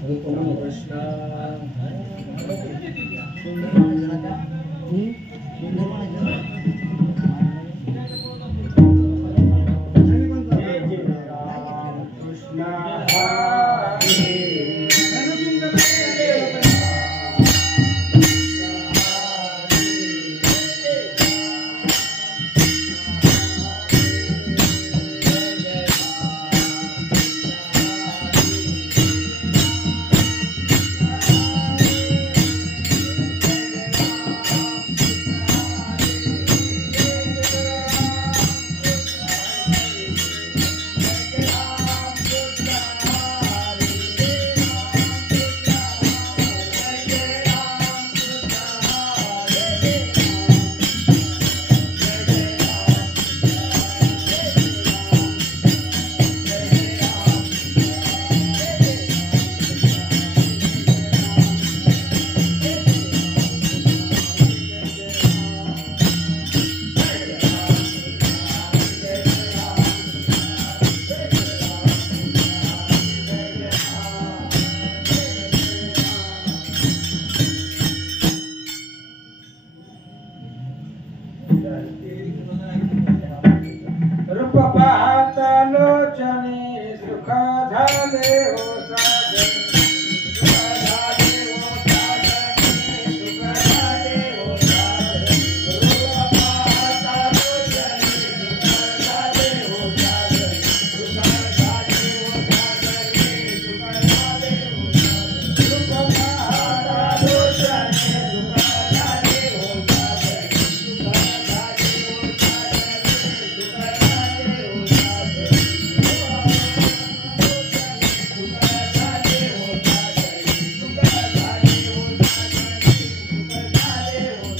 कृष्ण रूप पाहता लोचने सुख झाले हो साजन सुख झाले हो साजन सुख झाले हो साजन रूप पाहता लोचने सुख झाले हो साजन सुख झाले हो साजन सुख झाले हो साजन रूप पाहता लोचने सुख झाले हो साजन सुख झाले हो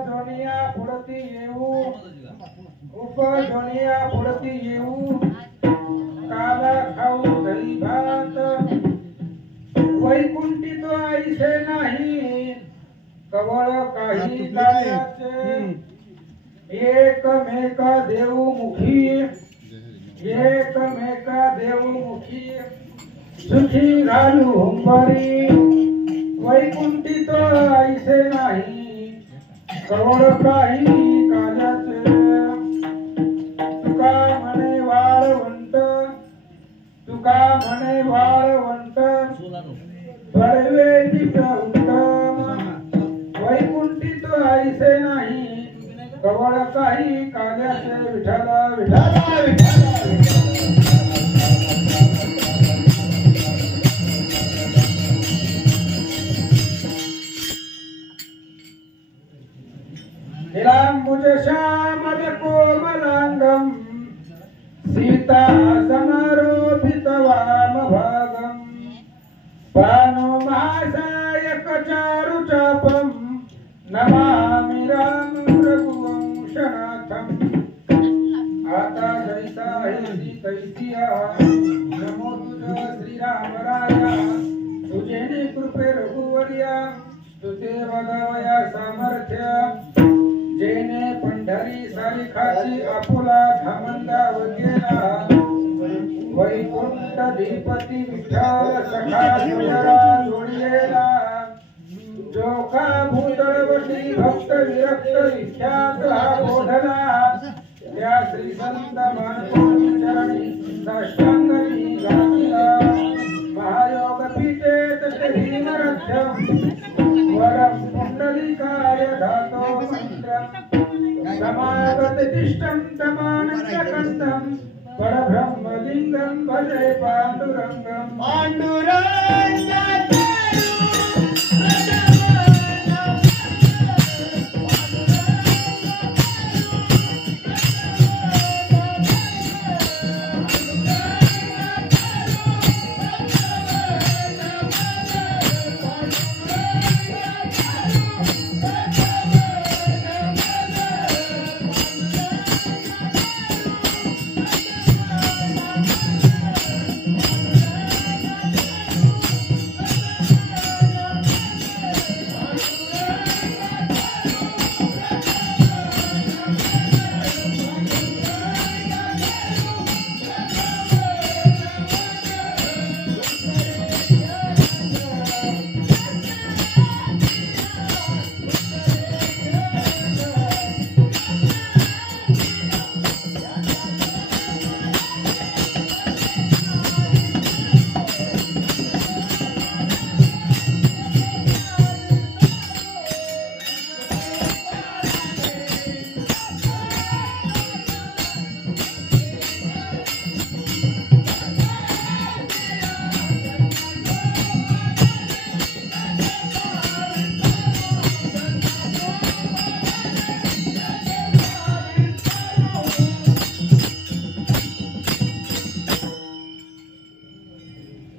उपजोनिया पुढती येऊ काला खाऊ दही भात वैकुंठी तो ऐसे नाही कवळ काही काळाचे एकमेका देवमुखी सुखी घालू हुंबरी वैकुंठी तो ऐसे नाही कवळ काही काळाचे तुका म्हणे वाळवंट बळवेली उत्तम वैकुंठी तो ऐसे नाही कवळ काही काल्याचे विठला विठला विठला निरांबुज श्यामल कोमलांगम सीता समारोपित वामभागम पानो महासायक चारु चापम नमामि राम रघुवंशनाथम आता जैसा है तैसिया नमो तुझ श्रीराम राया तुझे कृपे रघुवर्या तुझे वगावया सामर्थ्य जेने पंढरी सारिखाची आपुला धामंदा वगेला वैकुंठ धीपती विठ्ठल सखा सुंदरा जोडलेला जो का भूतळवटी भक्त विरक्त विख्यात हा बोधला त्या श्री संत मानकोनी चरणी साष्टांगनी घातला महायोग पीठे तसे वरम पुंडलिकाय धातो समागत तिष्ठं तमानन्दकन्दं परब्रह्मलिङ्गं भजे पाण्डुरङ्गं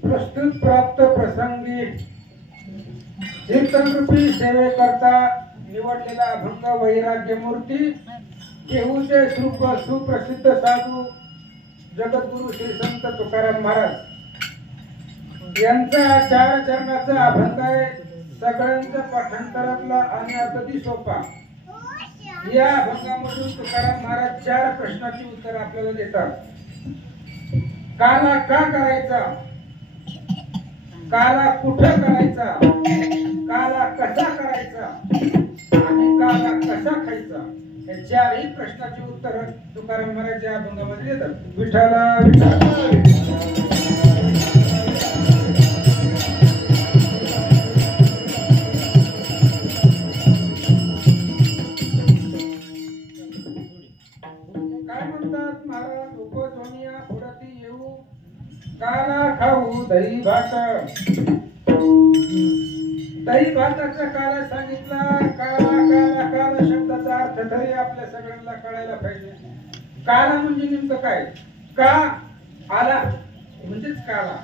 प्रस्तुत प्राप्त प्रसंगी कीर्तनरूपी सेवे करता निवडलेला अभंग वैराग्य मूर्ती केहूचे सुप्रसिद्ध साधू जगद्गुरु श्री संत तुकाराम महाराज यांचा 4 चरणाचा अभंग आहे. सगळ्यांच्या पाठांतरातला आणि अगदी सोपा. या अभंगामधून तुकाराम महाराज 4 प्रश्नाची उत्तर आपल्याला देतात. काला का करायचा, काला कुठं करायचा, काला कसा करायचा आणि काला कसा खायचा, या 4ही प्रश्नाची उत्तर तुकाराम महाराज या अभंगामध्ये देतात. विठ्ठला विठ्ठला काला खाऊ दही भात. दही भाताचा काला सांगितला. काला काला काला शब्दाचा अर्थ तरी आपल्या सगळ्यांना कळायला पाहिजे. काला म्हणजे नेमकं काय? का आला म्हणजेच काला.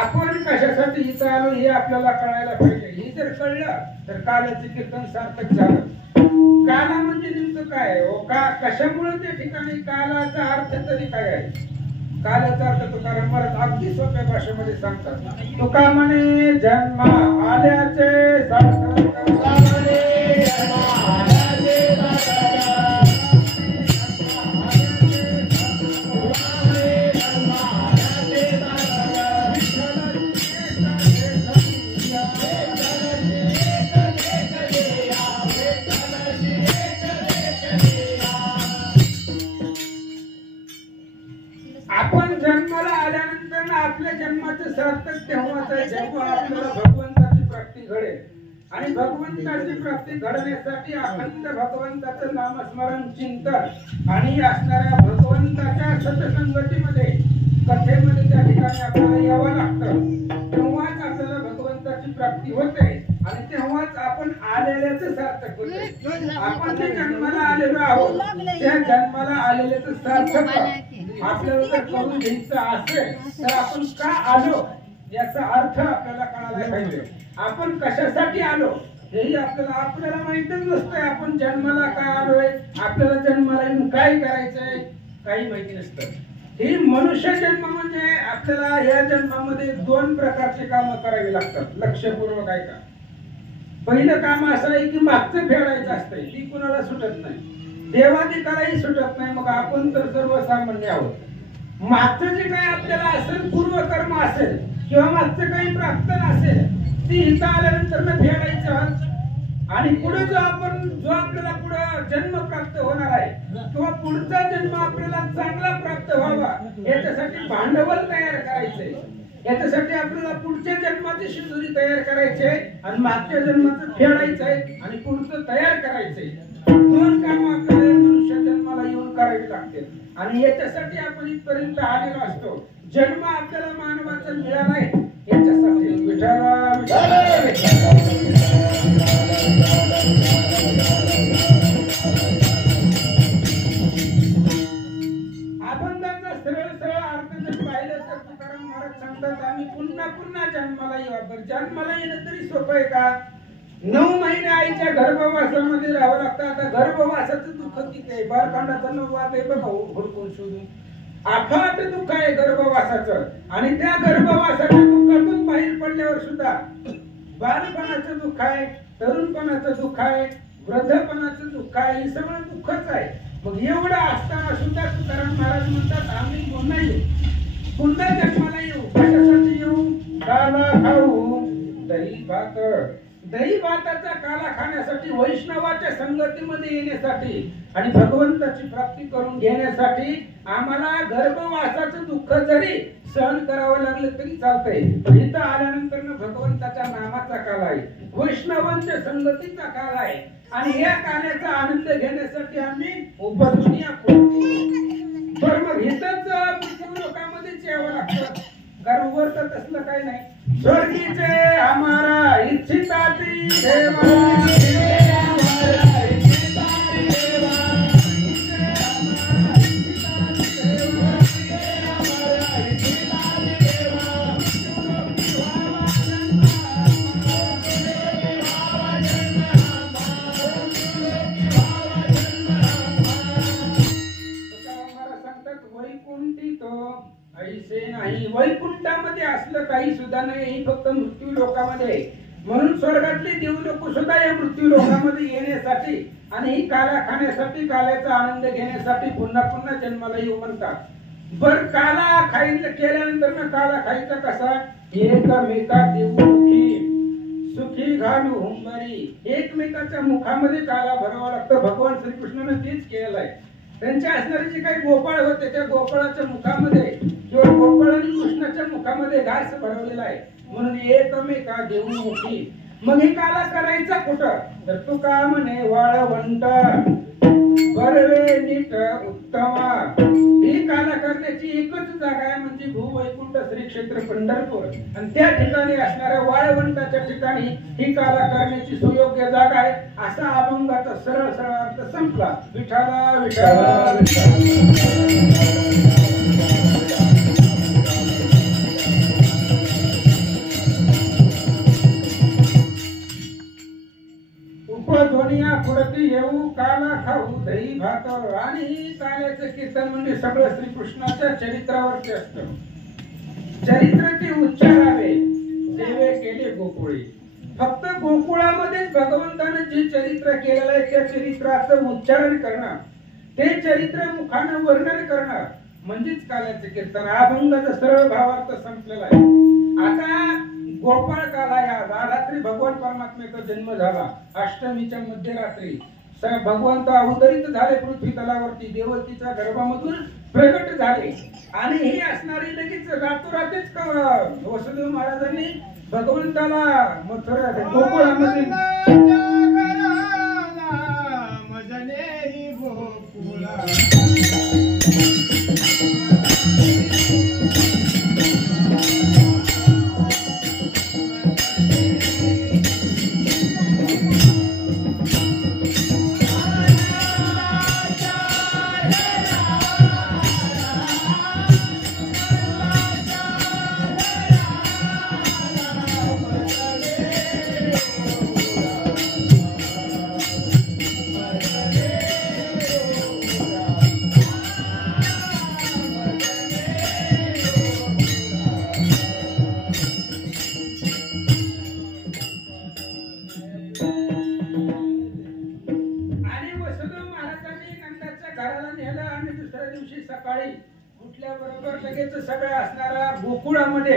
आपण कशासाठी इथं आलो हे आपल्याला कळायला पाहिजे. हे जर कळलं तर काल्याचे कीर्तन सार्थक झालं. काला म्हणजे नेमकं काय हो का कशामुळे त्या ठिकाणी कालाचा अर्थ तरी काय आहे कालाचा अर्थ तुकाराम महाराज अगदी सोप्या भाषेमध्ये सांगतात तुका म्हणे जन्म आल्याचे सार्थक आपण जन्माला आल्यानंतर आपल्या जन्माचं सार्थक तेव्हाच आहे जेव्हा आपल्याला भगवंताची प्राप्ती घडेल आणि भगवंताची प्राप्ती घडण्यासाठी अखंड भगवंताचं नामस्मरण चिंतन आणि असणाऱ्या भगवंताच्या सत्संगतीमध्ये कथेमध्ये त्या ठिकाणी आपल्याला यावं लागतं तेव्हाच आपल्याला भगवंताची प्राप्ती होते आणि तेव्हाच आपण आलेल्याचं सार्थक होते आपण जे जन्माला आलेलो आहोत त्या जन्माला आलेल्याचं सार्थक आपल्याला जर करून घ्यायचं असेल तर आपण का आलो याचा अर्थ आपल्याला कळायला पाहिजे आपण कशासाठी आलो हेही आपल्याला माहितच नसतंय आपण जन्माला का आलोय आपल्याला जन्माला येऊन काय करायचंय काही माहिती नसतं ही मनुष्य जन्म म्हणजे आपल्याला या जन्मामध्ये दोन प्रकारचे काम करावी लागतात लक्षपूर्वक ऐका पहिलं काम असं आहे की मागचं फेडायचं असतंय ती कुणाला सुटत नाही देवाधिकालाही सुटत नाही मग आपण तर सर्वसामान्य आहोत मागचं जे काही आपल्याला असेल पूर्वकर्म असेल किंवा मागचं काही प्राप्त असेल ती इथं आल्यानंतर फेडायचं आणि पुढे जो आपल्याला पुढे जन्म प्राप्त होणार आहे किंवा पुढचा जन्म आपल्याला चांगला प्राप्त व्हावा याच्यासाठी भांडवल तयार करायचंय याच्यासाठी आपल्याला पुढच्या जन्माची शिदोरी तयार करायची आणि मागच्या जन्माचं फेडायचंय आणि पुढचं तयार करायचंय दोन काम आपल्याला मनुष्य जन्माला येऊन करावी लागते आणि याच्यासाठी आपण इथपर्यंत आलेलो असतो जन्म आपल्याला मानवाचा मिळालाय याच्यासाठी अभंगाचा सरळ सरळ अर्थ जर पाहिलं तर तुकाराम महाराज सांगतात आम्ही पुन्हा पुन्हा जन्माला येऊ जन्माला येणं तरी सोपं आहे का 9 महिने आईच्या गर्भवासामध्ये राहावं लागतं आता गर्भवासाचं दुःख किती आहे बालकांडाचा 9वा आहे बघा हुडकून शोधून अफाट दुःख आहे गर्भवासाचं आणि त्या गर्भवासाच्या दुःखातून बाहेर पडल्यावर सुद्धा बालपणाचं दुःख आहे तरुणपणाचं दुःख आहे वृद्धपणाचं दुःख आहे हे सगळं दुःखच आहे मग एवढं असताना सुद्धा तुकाराम महाराज म्हणतात आम्ही पुन्हा येऊ पुन्हा जन्माला येऊ कशासाठी येऊ काला खाऊ दही भाताचा काला खाण्यासाठी वैष्णवाच्या संगतीमध्ये येण्यासाठी आणि भगवंताची प्राप्ती करून घेण्यासाठी आम्हाला गर्भवासाचं दुःख जरी सहन करावं लागलं तरी चालतंय पण इथं आल्यानंतर भगवंताच्या नामाचा काल आहे वैष्णवांच्या संगतीचा काल आहे आणि या काल्याचा आनंद घेण्यासाठी आम्ही उपदुनिया बरं मग इथंच पृथ्वी लोकांमध्येच यावं लागतं कारण वर तर तसलं काही नाही स्वर्गीचे आम्हाला इच्छिताती देवा ऐसे नाही वैकुंठामध्ये असलं काही सुद्धा नाही फक्त मृत्यू लोकांमध्ये म्हणून स्वर्गातले देव लोक सुद्धा या मृत्यू लोकांमध्ये येण्यासाठी आणि ही काला खाण्यासाठी काल्याचा आनंद घेण्यासाठी पुन्हा पुन्हा जन्माला येऊ म्हणतात बर काला खायला केल्यानंतर ना काला खायचा कसा एकमेका देवमुखी सुखी घालू हुंबरी एकमेकाच्या मुखामध्ये काला भरावा लागतं भगवान श्रीकृष्णाने तेच केलेलं आहे त्यांच्या असणारे जे काही गोपाळ होते त्या गोपाळाच्या मुखामध्ये किंवा गोपाळ आणि कृष्णाच्या मुखामध्ये घास भरवलेला आहे म्हणून एकमेका देवमुखी मग हे काला करायचा कुठं तर तू का म्हणे वाळवंट बरवे नीट उत्तमा ही काला करण्याची एकच जागा आहे म्हणजे भूवैकुंठ श्री क्षेत्र पंढरपूर आणि त्या ठिकाणी असणाऱ्या वाळवंटाच्या ठिकाणी ही काला करण्याची सुयोग्य जागा आहे असा अभंगाचा सरळ सरळ अर्थ संपला विठाला विठाला उपध्वनिया पुढती काला खाऊ दही भात. आणि काल्याचं कीर्तन म्हणजे सगळं श्रीकृष्णाच्या चरित्रावरती असतं. चरित्र ते उच्चारावे देवे केले गोकुळी. फक्त गोकुळामध्येच भगवंतानं जे चरित्र केलेलं आहे त्या चरित्राचं उच्चारण करणं, ते चरित्र मुखानं वर्णन करणं म्हणजेच काल्याचं कीर्तन. अभंगाचा सरळ भावार्थ संपलेला आहे. आता गोपाळ काला या रात्री भगवान परमात्म्याचा जन्म झाला. अष्टमीच्या मध्यरात्री भगवंत अवतरित झाले पृथ्वी तलावरती, देवकीच्या गर्भामधून प्रगट झाले. आणि हे असणारी लगेच रातोरातच वसुदेव महाराजांनी भगवंताला मथुरा गोकुळामध्ये उठल्याबरोबर लगेच सगळ्या असणारा गोकुळामध्ये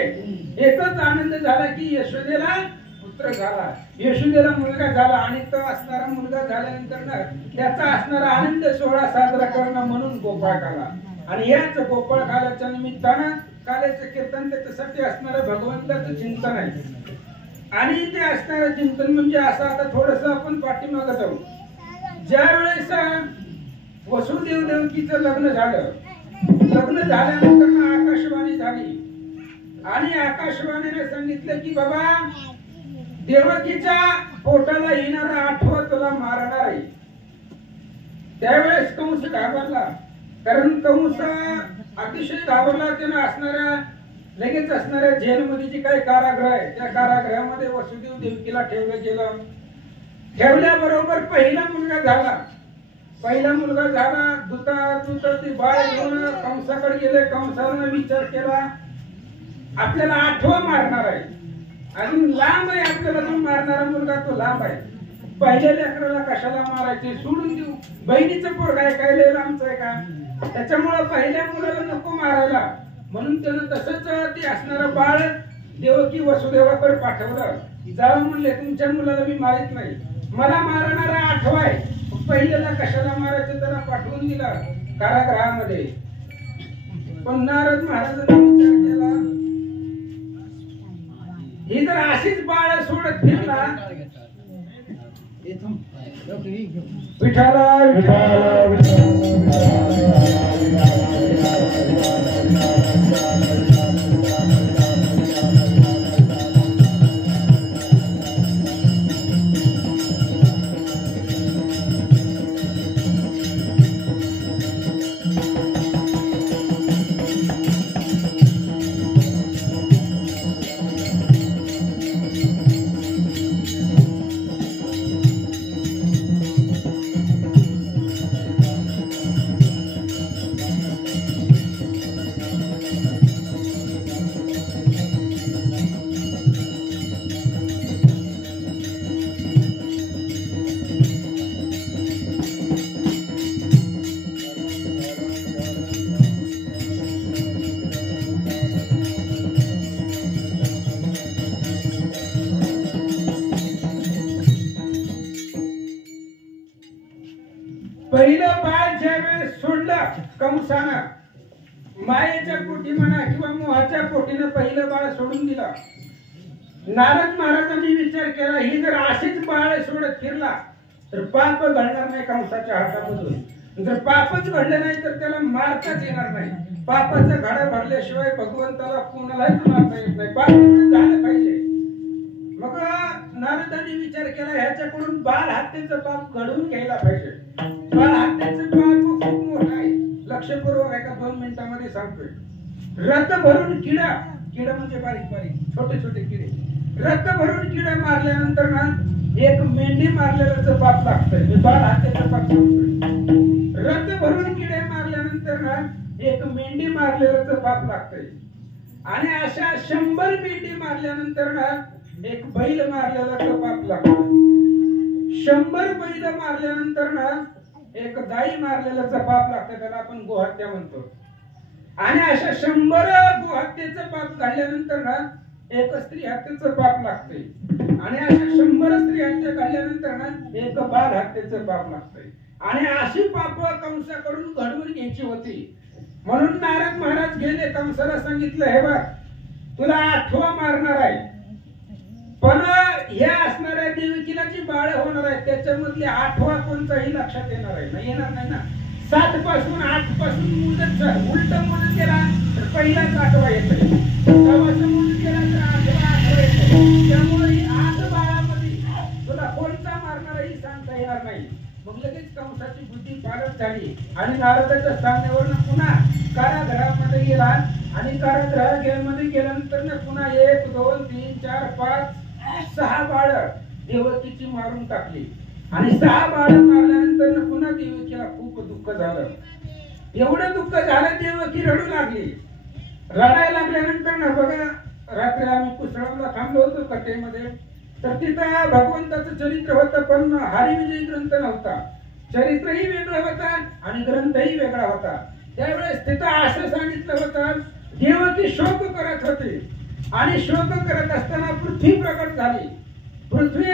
एकच आनंद झाला की यशोदेला पुत्र झाला, यशोदेला मुलगा झाला. आणि तो असणारा मुलगा झाल्यानंतर त्याचा असणारा आनंद सोहळा साजरा करणं म्हणून गोपाळ काला. आणि याच गोपाळ कालाच्या निमित्तानं काल्याचं कीर्तन त्याच्यासाठी असणारं भगवंताचं चिंतन आहे. आणि ते असणारं चिंतन म्हणजे असं, आता थोडस आपण पाठीमागं जाऊ. ज्या वेळेस वसुदेव देवकीचं लग्न झालं, लग्न झाल्यानंतर आकाशवाणी झाली आणि आकाशवाणीने सांगितलं की बाबा देवकीच्या पोटाला येणारा 8वा तुला मारणार आहे. त्यावेळेस कंस घाबरला, कारण कंस अतिशय घाबरला. त्यानं असणाऱ्या लगेच असणाऱ्या जेलमध्ये जे काही कारागृह आहे त्या कारागृहामध्ये वसुदेव देवकीला ठेवलं गेलं. ठेवल्याबरोबर पहिला मुलगा झाला. पहिला मुलगा झाला, दूत ती बाळ घेऊन कंसाकडे गेले. कंसाने विचार केला आपल्याला 8वा मारणार आहे, अजून लांब आहे आपल्याला जो मारणारा मुलगा, तो लांब आहे. पहिल्या लेकराला कशाला मारायचे, सोडून देऊ. बहिणीचं पोरगा आहे काय, लय लांबचं आहे का, त्याच्यामुळे पहिल्या मुलाला नको मारायला. म्हणून त्यानं तसंच ते असणारं बाळ देवकी वसुदेवाकडे पाठवलं. जाऊन म्हणले तुमच्या मुलाला मी मारित नाही, मला मारणारा 8वा आहे. पहिल्याला कशाला मारायचं त्याला पाठवून दिला कारागृहामध्ये. पण नारद महाराजांनी विचार केला ही जर अशीच बाळ सोडत फिरला, विठाला पहिलं बाळ ज्यावेळेस सोडलं कंसानं, मायेच्या पोटी म्हणा किंवा मोहाच्या पोटीनं पहिलं बाळ सोडून दिलं. नारद महाराजांनी विचार केला ही जर अशीच बाळ सोडत फिरला तर पाप घडणार नाही कंसाच्या हातामधून. जर पापच घडलं नाही तर त्याला मारताच येणार नाही. पापाचं घडा भरल्याशिवाय भगवंताला कोणालाच मारता येत नाही. पाप झालं पाहिजे. मग नारदांनी विचार केला ह्याच्याकडून बाल हत्येचं पाप घडवून घ्यायला पाहिजे. बाल हत्येचं पाप खूप मोठं आहे. लक्षपूर्वक एका 2 मिनिटांमध्ये सांगतोय. रथ भरून किडा म्हणजे बारीक बारीक छोटे छोटे किडे, रथ भरून किडा मारल्यानंतर ना एक मेंढी मारलेल्याचं पाप लागतंय, मी बाळ हत्याचं पाप सांगतोय. रथ भरून किडे मारल्यानंतर ना एक मेंढी मारलेल्याचं पाप लागतंय. आणि अशा 100 मेंढी मारल्यानंतर ना एक बैल मारलेल्याचं पाप लागतं. 100 बैल मारल्यानंतर ना एक गाई मारलेल्याचं पाप लागतं, त्याला आपण गोहत्या म्हणतो. आणि अशा 100 गोहत्येचं पाप घडल्यानंतर ना एक स्त्री हत्येचं पाप लागतंय. आणि अशा 100 स्त्री हत्या घडल्यानंतर ना एक बाल हत्येचं पाप लागतंय. आणि अशी पाप कंसाकडून घडवून घ्यायची होती. म्हणून नारद महाराज गेले कंसाला सांगितलं, हे बघ तुला 8वा मारणार आहे, पण हे असणाऱ्या देवकीला जी बाळ होणार आहे त्याच्यामधले 8वा कोणताही लक्षात येणार आहे, नाही येणार नाही ना. 7 पासून 8 पासून मुदत उलट मुदत गेला तर पहिलाच 8वा येतोय, 6वाचं मुदत गेला तर 8वा येतोय. त्यामुळे 8 बाळामध्ये तुला कोणता मारणार आहे सांगता येणार नाही. मग लगेच कंसाची बुद्धी पालट झाली आणि नारदाच्या सांगण्यावरून पुन्हा कारागृहामध्ये गेला. आणि कारागृहामध्ये गेल्यानंतर पुन्हा 1 2 3 4 5 6 बाळ देवकीची मारून टाकली. आणि 6 बाळ मारल्यानंतर पुन्हा देवकीला खूप दुःख झालं. एवढं दुःख झालं देवकी रडू लागली. रडायला लागल्यानंतर ना बघा, रात्री आम्ही कुसळाला थांबलो होतो कथेमध्ये, तर तिथं भगवंताचं चरित्र होतं पण हरिविजय ग्रंथ नव्हता. चरित्रही वेगळं होतं आणि ग्रंथही वेगळा होता. त्यावेळेस तिथं असं सांगितलं होतं, देवकी शोक करत होते आणि शोक करत असताना पृथ्वी प्रकट झाली. पृथ्वी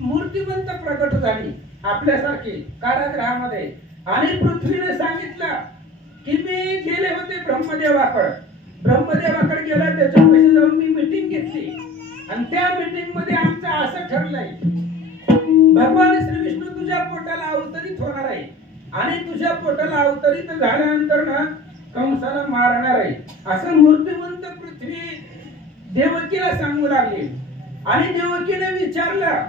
मूर्तिमंत प्रकट झाली आपल्यासारखी कारागृहामध्ये. आणि पृथ्वीने सांगितलं की मी गेले होते ब्रह्मदेवाकडे. ब्रह्मदेवाकडे गेला, त्याच्यापाशी जाऊन मी मीटिंग घेतली आणि त्या मीटिंग मध्ये आमचं असं ठरलंय, भगवान श्री विष्णू तुझ्या पोटाला अवतरित होणार आहे आणि तुझ्या पोटाला अवतरित झाल्यानंतर ना कंसाला मारणार आहे, असं मूर्तिमंत पृथ्वी देवकीला सांगू लागली. आणि देवकीने विचारलं,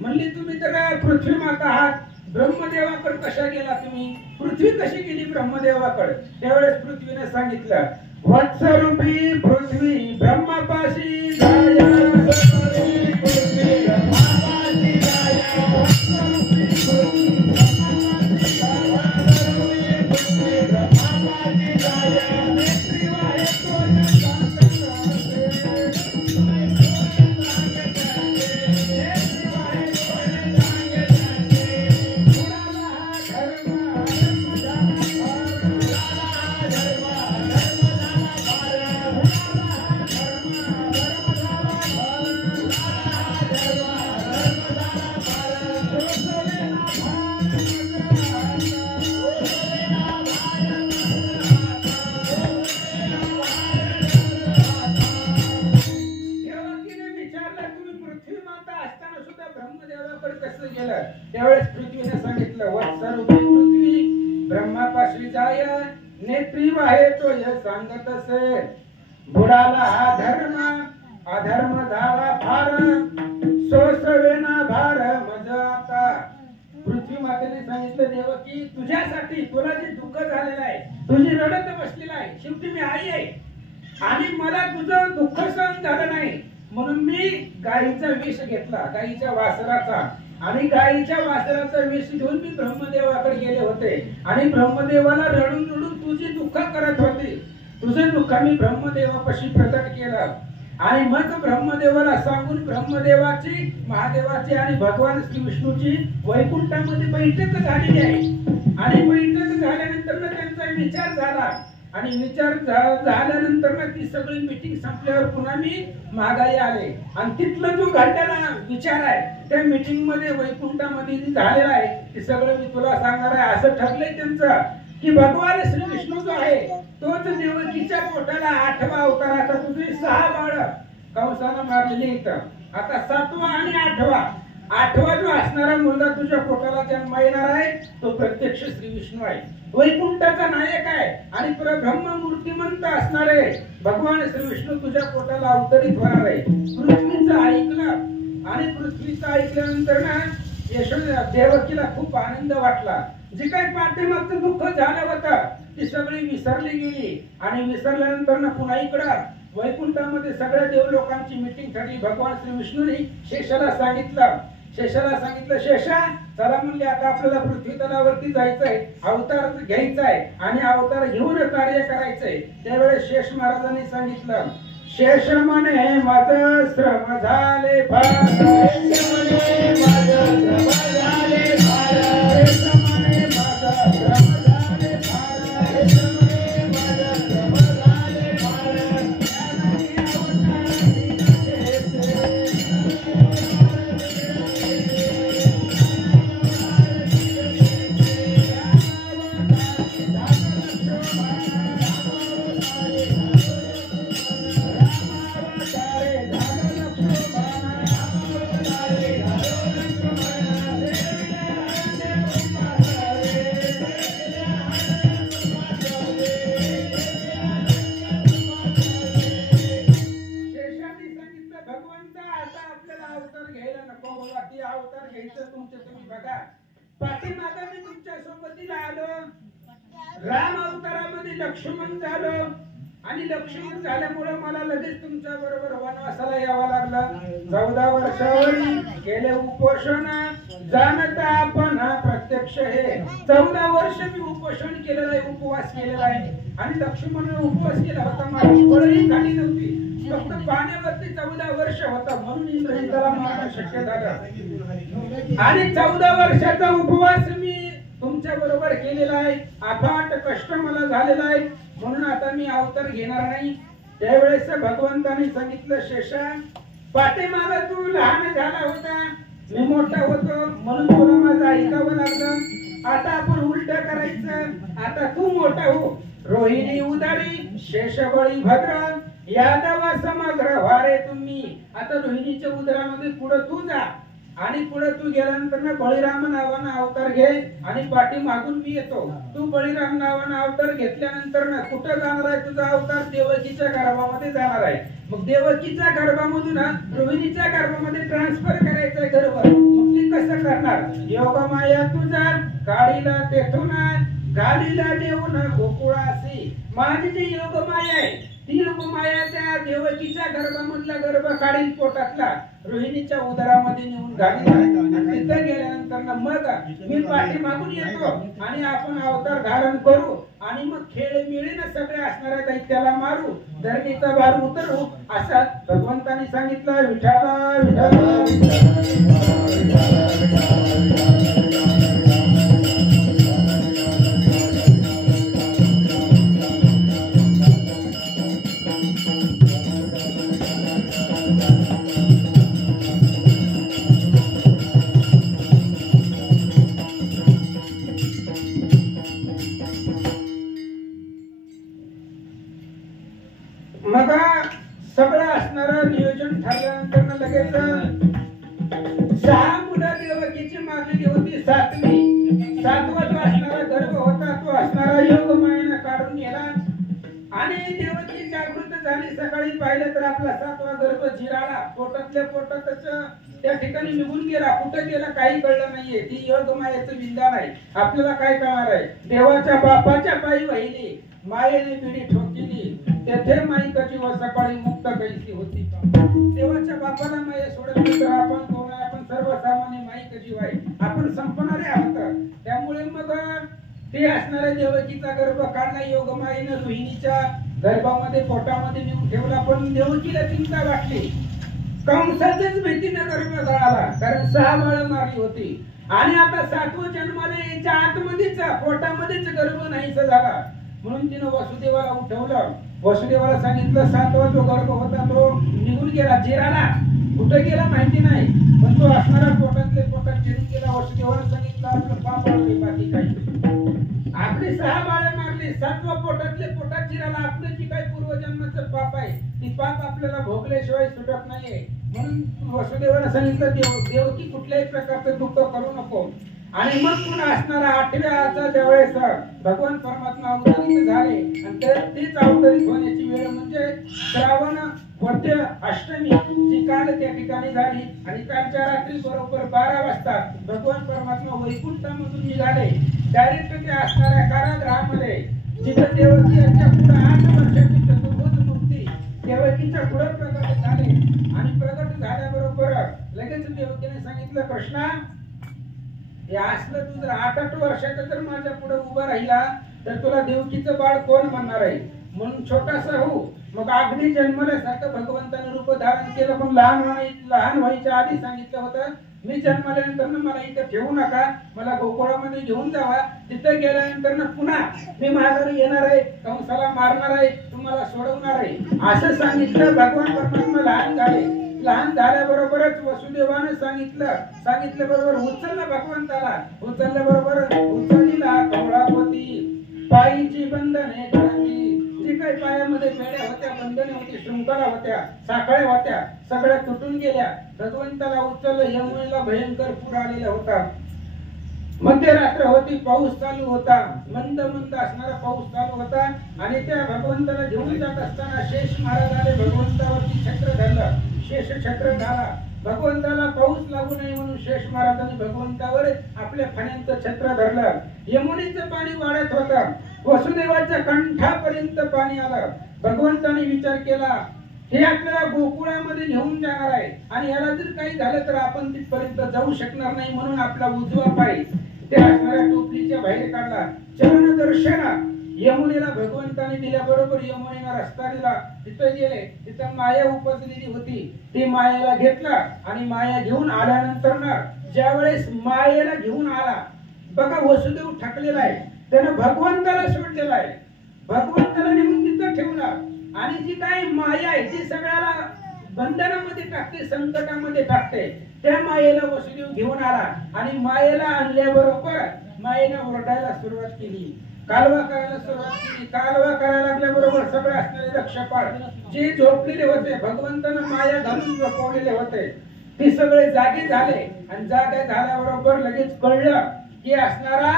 म्हणली तुम्ही तर पृथ्वी माता आहात, ब्रह्मदेवाकडे कशा गेला तुम्ही, पृथ्वी कशी गेली ब्रह्मदेवाकडे. त्यावेळेस पृथ्वीने सांगितलं, वत्सरूपी पृथ्वी ब्रह्मापाशी जाया, वत्सरूपी पृथ्वी ब्रह्मापाशी जाया, वत्सरूपी पृथ्वी ब्रह्मापाशी जाया, वत्सरूपी पृथ्वी ब्रह्मापाशी जाया, नेत्री वाहे तोरण सांगते, त्यावेळेस पृथ्वीने सांगितलं, वत्सरूपी पृथ्वी ब्रह्मापाशी जाय, नेत्री वाहे तो हे सांगत असे, बुडाला हा धर्म अधर्म झाला फार, सोसवेना भार मज आता. पृथ्वी मातेने सांगितलं, देवकी तुझ्यासाठी तुला जे दुःख झालेलं आहे, तुझी रडत बसलेला आहे, शेवटी मी आई आहे आणि मला तुझं दुःख सहन झालं नाही म्हणून मी गाईचा विष घेतला, गाईच्या वासराचा. आणि गाईच्या वासराचा विष घेऊन मी ब्रह्मदेवाकडे गेले होते आणि ब्रह्मदेवाला रडून रडून तुझी दुःख करत होती. तुझे दुःख मी ब्रह्मदेवापाशी प्रकट केलं. आणि मग ब्रह्मदेवाला सांगून ब्रह्मदेवाची, महादेवाची आणि भगवान श्री विष्णूची वैकुंठामध्ये बैठक झालेली आहे. आणि बैठक झाल्यानंतर त्यांचा विचार झाला आणि विचार झाल्यानंतर ना ती सगळी मीटिंग संपल्यावर पुन्हा मी माघारी आले. आणि तिथलं जो घडलेला विचार आहे त्या मीटिंग मध्ये वैकुंठामध्ये जे झालेला आहे ते सगळं मी तुला सांगणार आहे. असं ठरलंय त्यांचं की भगवान श्री विष्णू जो आहे तोच देवकीच्या पोटाला 8वा अवताराचा तुझी 6 बाळ कंसानं मारलेली इथं. आता 7वा आणि 8वा जो असणारा मुलगा तुझ्या पोटाला जन्म येणार आहे तो प्रत्यक्ष श्री विष्णू आहे, वैकुंठाचा नायक आहे आणि ब्रह्म मूर्तिमंत असणारे भगवान श्री विष्णू तुझ्या पोटाला अवतरित होणार आहे. पृथ्वीचं ऐकलं आणि पृथ्वीचं ऐकल्यानंतर ना यशोदा देवकीला खूप आनंद वाटला. जे काही पाठीमागचं दुःख झालं होतं ती सगळी विसरली गेली. आणि विसरल्यानंतर ना पुन्हा इकडं वैकुंठामध्ये सगळ्या देव लोकांची मीटिंग ठरली. भगवान श्री विष्णूने शेषाला सांगितलं शेषाला सांगितलं, शेषा चला म्हणले आता आपल्याला पृथ्वी तलावरती जायचंय, अवतार घ्यायचाय आणि अवतार घेऊन कार्य करायचंय. त्यावेळेस शेष महाराजांनी सांगितलं, शेष म्हणे माझं श्रम झाले फार, शेष म्हणे माझं श्रम झाले फार, शेष म्हणे माझं श्रम झाले फार, शेष म्हणे माझं श्रम झाले फार. पाठीमागे मी तुमच्या सोबतीला आलो, राम अवतारामध्ये लक्ष्मण झालो आणि लक्ष्मण झाल्यामुळे मला लगेच तुमच्या बरोबर वनवासाला यावं लागलं. 14 वर्षावर केले उपोषण, जाणता आपण प्रत्यक्ष हे 14 वर्ष मी उपोषण केलेलं आहे, उपवास केलेला आहे. आणि लक्ष्मणने उपवास केला होता, माझी फळही खाली नव्हती, फक्त पाण्यावरती 14 वर्ष होता, म्हणून इंद्रजिताला मारणं शक्य झालं. आणि 14 वर्षाचा उपवास मी तुमच्या बरोबर केलेला आहे, अफाट कष्ट मला झालेला आहे, म्हणून आता मी अवतार घेणार नाही. त्यावेळेस भगवंताने सांगितलं, शेषा पाठीमागे तू लहान झाला होता, मी मोठा होतो, म्हणून तुला माझं ऐकावं लागलं. आता आपण उलट करायचं, आता तू मोठा हो. रोहिणी उदारी शेषबळी भद्र यादवा समग्र व्हारे तुम्ही. आता रोहिणीच्या उदरामध्ये पुढे तू जा आणि पुढे तू गेल्यानंतर बळीराम नावानं अवतार घे आणि पाठी मागून मी येतो. तू बळीराम नावानं अवतार घेतल्यानंतर ना कुठं जाणार आहे तुझा अवतार? देवकीच्या गर्भामध्ये जाणार आहे. मग देवकीच्या गर्भामधून रोहिणीच्या गर्भामध्ये ट्रान्सफर करायचंय गर्भ. मग ती कसं करणार? योगमाया तुझा काढीला तेथून गालीला देऊन गोकुळासी. माझी जी योगमाया आहे ती योगमाया त्या देवकीच्या गर्भामधला गर्भ काढील पोटातला रोहिणीच्या उदरामध्ये नेऊन घालील. तिथे गेल्यानंतर मग मी पाठी मागून येतो आणि आपण अवतार धारण करू आणि मग खेळ मिळीनं सगळे असणाऱ्या दैत्याला मारू, धरणीचा भार उतरू, असं भगवंतानी सांगितलं. विठाला विठाला मग सगळं असणारं नियोजन ठरल्यानंतर लगेच 6 मुलं देवकीची मारलेली होती. 7वा जो असणारा गर्भ होता तो असणारा योगमायेनं काढून नेला आणि देवकी जागृत झाली. सकाळी पाहिलं तर आपला 7वा गर्भ जिराला पोटातल्या पोटातच त्या ठिकाणी निघून गेला. कुठे गेला काही कळलं नाहीये. ती योगमायेचं विंदान आहे. आपल्याला काय कळणार आहे? देवाच्या बापाच्या पायी वाहिली, मायेने बिडी ठोकिली, तेथे माईकाची व सकाळी मुक्त कैसी होती. देवाच्या बापाला माये सोडत तर आपण कोण? आपण सर्वसामान्य माईकाची वाई, आपण संपणारे आहोत. त्यामुळे मग ते असणाऱ्या देवकीचा गर्भ काढला योगमायेनं रोहिणीच्या गर्भामध्ये पोटामध्ये नेऊन ठेवला. पण देवकीला चिंता वाटली. कंसाच्याच भीतीने गर्भ जळाला, कारण 6 बाळं मारली होती आणि आता 7वं जन्माला याच्या आतमध्येच पोटामध्येच गर्भ नाहीसा झाला. म्हणून तिनं वसुदेवाला उठवलं. वसुदेवाला सांगितलं 7वा जो गर्भ होता तो निघून गेला, जिराला. कुठे गेला माहिती नाही, पण तो असणारा पोटातले पोटात चिरून गेला. वसुदेवाला सांगितलं आपलं पाप आहे, बाकी काही. आपली 6 बाळं मारली, 7वा पोटातले पोटात चिराला. आपलं जी काही पूर्वजन्माचं पाप आहे ती पाप आपल्याला भोगल्याशिवाय सुटत नाहीये. म्हणून वसुदेवाला सांगितलं देवकी कुठल्याही प्रकारचं दुःख करू नको. आणि मग पुन्हा असणारा 8व्याचा ज्यावेळेस भगवान परमात्मा अवतरित झाले आणि तीच अवतरित होण्याची वेळ म्हणजे श्रावण वद्य अष्टमी जी काल त्या ठिकाणी झाली. आणि कालच्या रात्री बरोबर 12 वाजता भगवान परमात्मा वैकुंठामधून निघाले. डायरेक्ट ते असणाऱ्या कारागृहामध्ये जिथे देवकी यांच्या पुढे 8 वर्षाची चतुर्भुज मूर्ती देवकीच्या पुढे प्रकट झाले. आणि प्रकट झाल्याबरोबर लगेच देवकीने सांगितलं, कृष्णा हे असलं तू जर 8-8 वर्षाचा जर माझ्या पुढे उभा राहिला तर तुला देवकीचं बाळ कोण म्हणणार आहे? म्हणून छोटासा हो, मग अगदी जन्मल्यासारखं भगवंताने रूप धारण केलं. पण लहान व्हायच्या आधी सांगितलं होतं, मी जन्मल्यानंतर मला इथं ठेवू नका, मला गोकुळामध्ये घेऊन जावा. तिथं गेल्यानंतर पुन्हा मी माघारी येणार आहे, कंसाला मारणार आहे, तुम्हाला सोडवणार आहे असं सांगितलं. भगवान परमात्मा लहान झाले. लहान झाल्याबरोबरच वसुदेवाने सांगितलं बरोबर उचललं भगवंताला. उचलल्या बरोबर उचललीला कमळावती पायीची बंधने घातली. जी काही पायामध्ये बेड्या होत्या, बंधने होती, शृंखला होत्या, साखळ्या होत्या, सगळ्या तुटून गेल्या. भगवंताला उचललं. यमुनेला भयंकर पूर आलेला होता. मध्यरात्र होती, पाऊस चालू होता, मंद असणारा पाऊस चालू होता. आणि त्या भगवंताला घेऊन जात असताना शेष महाराजाने भगवंतावरती छत्र धरलं. शेष छत्र झाला. भगवंताला पाऊस लागू नये म्हणून शेष महाराजांनी भगवंतावर आपल्या फण्यांचं छत्र धरलं. यमुनेचं पाणी वाढत होतं. वसुदेवाच्या कंठापर्यंत पाणी आलं. भगवंताने विचार केला, हे आपल्याला गोकुळामध्ये घेऊन जाणार आहे आणि याला जर काही झालं तर आपण तिथपर्यंत जाऊ शकणार नाही. म्हणून आपला उजवा पाय त्या असणाऱ्या टोपलीच्या बाहेर काढला. चरण दर्शना यमुनेला भगवंताने दिल्याबरोबर यमुनेला रस्ता दिला. तिथं गेले. तिथं माया उपजलेली होती. ती मायेला घेतला आणि माया घेऊन आल्यानंतर ना ज्यावेळेस मायेला घेऊन आला बघा, वसुदेव थकलेला आहे. त्यानं भगवंताला सोडलेला आहे. भगवंताला नेऊन तिथं ठेवला आणि जी काही माया आहे ती सगळ्याला बंधनामध्ये टाकते, संकटामध्ये टाकते. त्या मायेला वसुदेव घेऊन आला आणि मायेला आणल्याबरोबर मायेनं ओरडायला सुरुवात केली, कालवा करायला सुरुवात केली. कालवा करायला लागल्याबरोबर सगळे असणारे रक्षपाळ जे झोपलेले होते, भगवंतानं माया घालून झोपवलेले होते, ते सगळे जागे झाले. आणि जागे झाल्याबरोबर लगेच कळलं की असणारा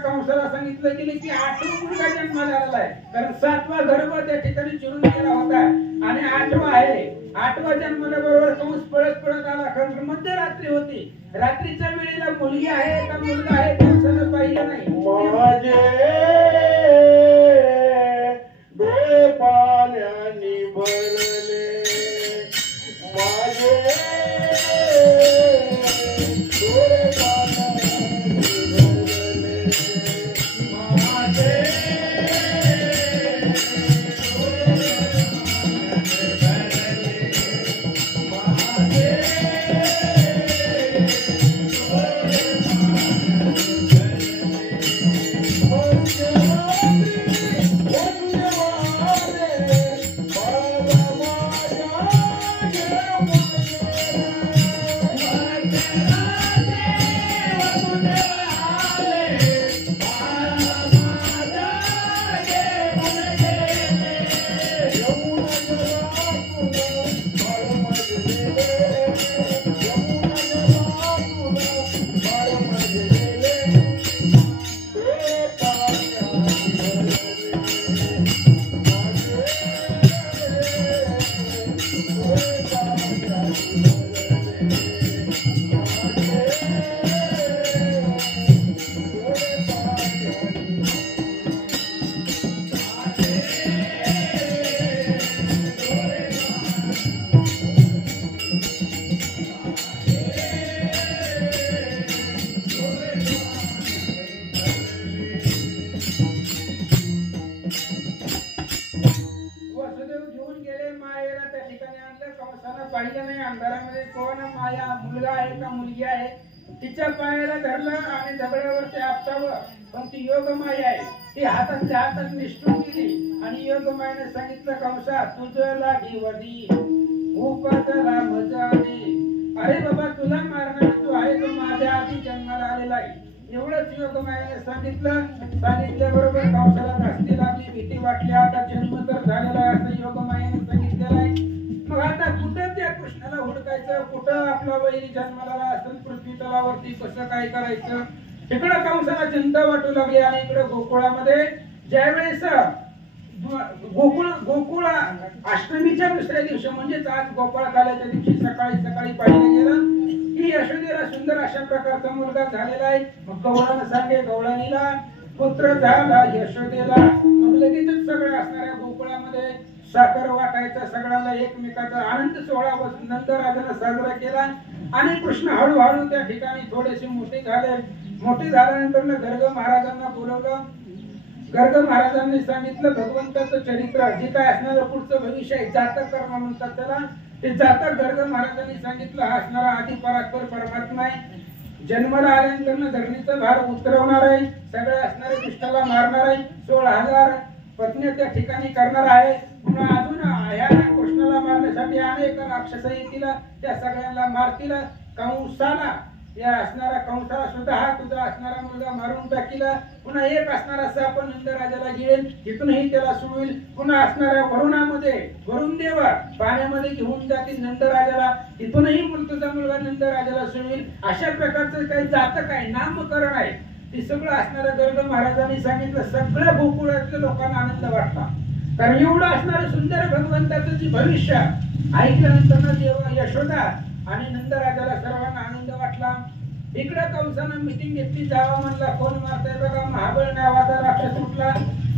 कंसाला सांगितलं गेले की 8वा मुलगा जन्माला आलेला आहे. कारण 7वा गर्भ त्या ठिकाणी चिरून गेला होता आणि 8वा आहे. 8वा जन्माला बरोबर कंस पळत आला. कारण मध्यरात्री होती. रात्रीच्या वेळेला मुलगी आहे का मुलगा आहे कंसानं पाहिलं नाही. माझे डोळे पाण्याने भरले, माझे डोळे पाण्याने भरले, माझे पाहिलं नाही. अंधारामध्ये कोण माया मुलगा आहे का मुलगी आहे तिच्या पायाला धरलं आणि दगडावरती आपटावं. पण ती योग माया आहे. ती हातातल्या हातात निष्ठून गेली आणि योग मायाने सांगितलं, कंसा तुझं लागी वडी उपजला मजारी. अरे बाबा, तुला मारणारा जो आहे तो माझ्या आधी जन्माला आलेला आहे. एवढंच योग मायाने सांगितल्याबरोबर कंसाला धास्ती लागली, भीती वाटली. आता जन्म तर झालेला आहे असं योग मायाने सांगितलेलं आहे. मग आता कुठं त्या कृष्णाला हुडकायचं, कुठं आपला वैरी जन्माला असेल पृथ्वी तलावरती, कसं काय करायचं. इकडं कंसाला चिंता वाटू लागली आणि इकडं गोकुळामध्ये ज्यावेळेस गोकुळ अष्टमीच्या दुसऱ्या दिवशी म्हणजेच आज गोपाळ कालाच्या दिवशी सकाळी पाहिलं गेलं की यशोदेला सुंदर अशा प्रकारचा मुलगा झालेला आहे. मग गवळानं सांगे, गवळणीला पुत्र झाला यशोदेला. मग लगेचच सगळ्या असणाऱ्या गोकुळामध्ये साखर वाटायचा, सगळ्यांना एकमेकाचा आनंद सोहळा नंदराजानं साजरा केला. आणि कृष्ण हळूहळू त्या ठिकाणी थोडेसे मोठे झाले. मोठे झाल्यानंतर गर्ग महाराजांना बोलवलं. गर्ग महाराजांनी सांगितलं भगवंताचं चरित्र जे काय असणारं पुढचं भविष्य आहे, जातक कर्म म्हणतात त्याला, ते जातक गर्ग महाराजांनी सांगितलं. हा असणारा आदि परात्पर परमात्मा आहे. जन्माला आल्यानंतर धरणीचा भार उतरवणार आहे, सगळ्या असणाऱ्या दुष्टाला मारणार आहे, 16,000 पत्नी त्या ठिकाणी करणार आहे. पुन्हा अजून ह्या कृष्णाला मारण्यासाठी अनेक राक्षस येतील, त्या सगळ्यांना मारतील. कंसाला या असणारा कंसाला सुद्धा हा तुझा असणारा मुलगा मारून टाकीला. पुन्हा एक असणारा साप नंदराजाला गिळेल, तिथूनही त्याला सोडवेल. पुन्हा असणाऱ्या वरुणामध्ये वरुण देव पाण्यामध्ये घेऊन जातील नंदराजाला, तिथूनही तुझा मुलगा नंदराजाला सोडवेल. अशा प्रकारचं काही जातक आहे, नामकरण आहे, ते सगळं असणाऱ्या गर्ग महाराजांनी सांगितलं. सगळ्या गोकुळातल्या लोकांना आनंद वाटला, कारण एवढं असणारं सुंदर भगवंताचं जे भविष्य ऐकल्यानंतर देव यशोदा आणि नंदराजाला सर्वांना आनंद वाटला. इकडे कंसानं मीटिंग घेतली, जावा म्हणला. कोण मारताय बघा, महाबळ नावाचा राक्षस उठला.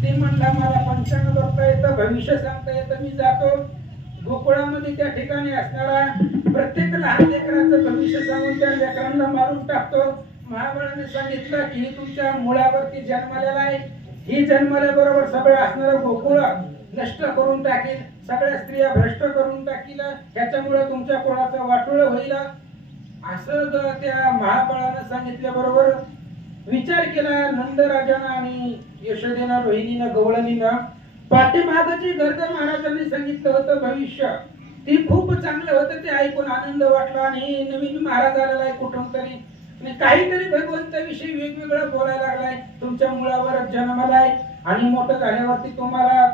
ते म्हणला मला पंचांग बघता येतं, भविष्य सांगता येतं, मी जातो. गोकुळामध्ये त्या ठिकाणी असणारा प्रत्येक लहान लेकराचं भविष्य सांगून त्या लेकरांना मारून टाकतो. महाबळाने सांगितलं की ही तुमच्या मुळावरती जन्मलेला आहे, ही जन्मल्याबरोबर सगळं असणारं गोकुळ नष्ट करून टाकेल, सगळ्या स्त्रिया भ्रष्ट करून टाकील, ह्याच्यामुळे तुमच्या कोणाचं वाटोळ होईल. असं त्या महाबळानं सांगितल्याबरोबर विचार केला नंदराजानं आणि यशोदेनं, रोहिणीनं, गवळणीनं. पाठीमागची गर्ग महाराजांनी सांगितलं होतं भविष्य, ते खूप चांगलं होतं. ते ऐकून आनंद वाटला. आणि नवीन महाराज आलेला आहे कुठून तरी, काहीतरी भगवंताविषयी वेगवेगळं बोलायला लागलाय. तुमच्या मुळावर जन्मलाय आणि मोठं झाल्यावरती तुम्हाला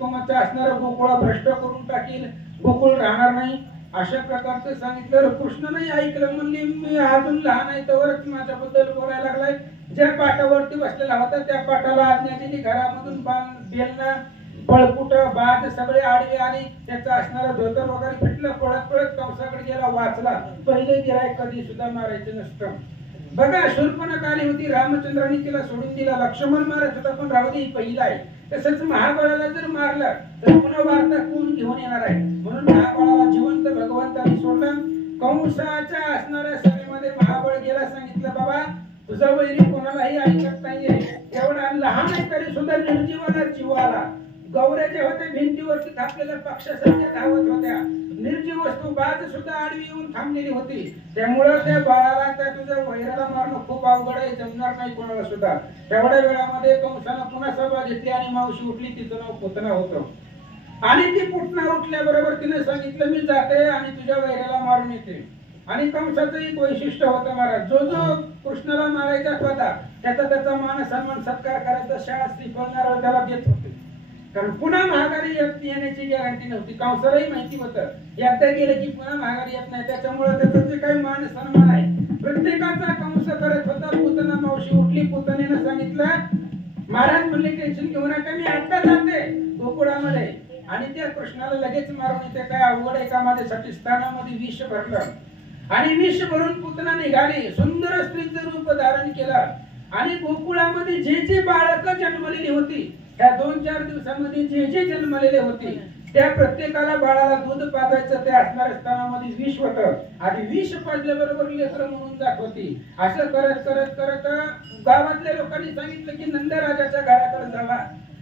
तुमचं असणारं गोकुळ भ्रष्ट करून टाकील, गोकुळ राहणार नाही, अशा प्रकारचं सांगितलं. कृष्ण नाही ऐकलं, म्हणले मी अजून लहान आहे तोवरच माझ्याबद्दल बोलायला लागलाय. ज्या पाटावरती बसलेला होता त्या पाटाला आज्ञा दिली, घरामधून बेलना पळकुट बाज सगळे आडवे आले. त्याचं असणारं धोतर वगैरे फिटलं, पळत पळत कंसाकडे गेला, वाचला. पहिले गिरायक कधी सुद्धा मारायचं नसतं. बघा शूर्पणखा आली होती, रामचंद्रांनी तिला सोडून दिला. लक्ष्मण मारत होता पण राहू दे, पहिला आहे. तसंच महाबळाला जर मारलं तर पुन्हा वार्ता कोण घेऊन येणार आहे, म्हणून महाबळाला जिवंत भगवंतांनी सोडलं. कंसाच्या असणाऱ्या सभेमध्ये महाबळ गेला, सांगितलं बाबा तुझा वैरी कोणालाही ऐकत नाहीये, एवढा लहान आहे तरी सुद्धा निर्जीवाला जीवाला. गौऱ्या ज्या होत्या भिंतीवरती थांबलेल्या पक्षासारख्या धावत होत्या, निर्जीव वस्तू बाज सुद्धा आडवी येऊन थांबलेली होती. त्यामुळे त्या बाळाला त्या तुझ्या वैराला मारणं खूप अवघड आहे, जमणार नाही कोणाला सुद्धा. तेवढ्या वेळामध्ये कंसानं पुन्हा सभा घेतली आणि मावशी उठली, तिचं नाव पुतना होतं. आणि ती पुतना उठल्याबरोबर तिने सांगितलं मी जाते आणि तुझ्या वैराला मारून येते. आणि कंसाचं एक वैशिष्ट्य होतं महाराज, जो जो कृष्णाला मारायचा होता त्याचा मान सन्मान सत्कार करायचा, शाळा श्रीफळ त्याला देत होते. कारण पुन्हा महागारी येण्याची गॅरंटी नव्हती. कंसालाही माहिती होतं एकदा गेलं की पुन्हा महागारी येत नाही, त्याच्यामुळे त्याचं जे काही मान सन्मान आहे प्रत्येकाचा कंस करत होता. पुतना मावशी उठली, पुतनेनं सांगितलं महाराज म्हणले टेन्शन घेऊ नका, मी आता जाते गोकुळामध्ये आणि त्या कृष्णाला लगेच मारून येते. काय अवघड आहे का माझ्यासाठी. स्थानामध्ये विष भरलं आणि विष भरून पुतना निघाली, सुंदर स्त्रीचं रूप धारण केलं. आणि गोकुळामध्ये जे जे बाळक जन्मलेली होती, त्या 2-4 दिवसामध्ये जे जे जन्मलेले होते त्या प्रत्येकाला बाळाला दूध पाजायचं. त्या असणाऱ्या स्थानामध्ये विष होतं आणि विष पाजल्याबरोबर लेकरं म्हणून जात होती. असं करत करत करत गावातल्या लोकांनी सांगितलं की नंदराजाच्या घराकडे जावा,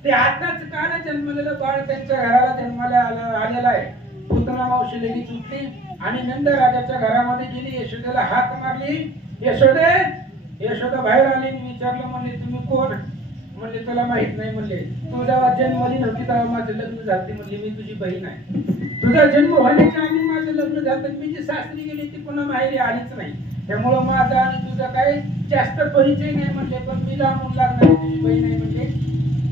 ते आताच काल जन्मलेलं बाळ त्यांच्या घराला जन्माला आलेलं आहे. पुतना मावशी लगेच उठली आणि नंदराजाच्या घरामध्ये गेली, यशोदेला हाक मारली. यशोदा बाहेर आली आणि विचारलं, म्हणले तुम्ही कोण? म्हणले तुला माहित नाही. म्हणले तू जेव्हा जन्मली नव्हती तेव्हा माझं लग्न झाले. म्हणले मी तुझी बहीण आहे. तुझा जन्म होण्याच्या आधी माझं लग्न झालं. मी जी सासरी गेली ती पुन्हा माहेरी आलीच नाही, त्यामुळं माझा आणि तुझा काही जास्त परिचय नाही. म्हणले पण मी लांबून लागणार तुझी बहीण आहे. म्हणजे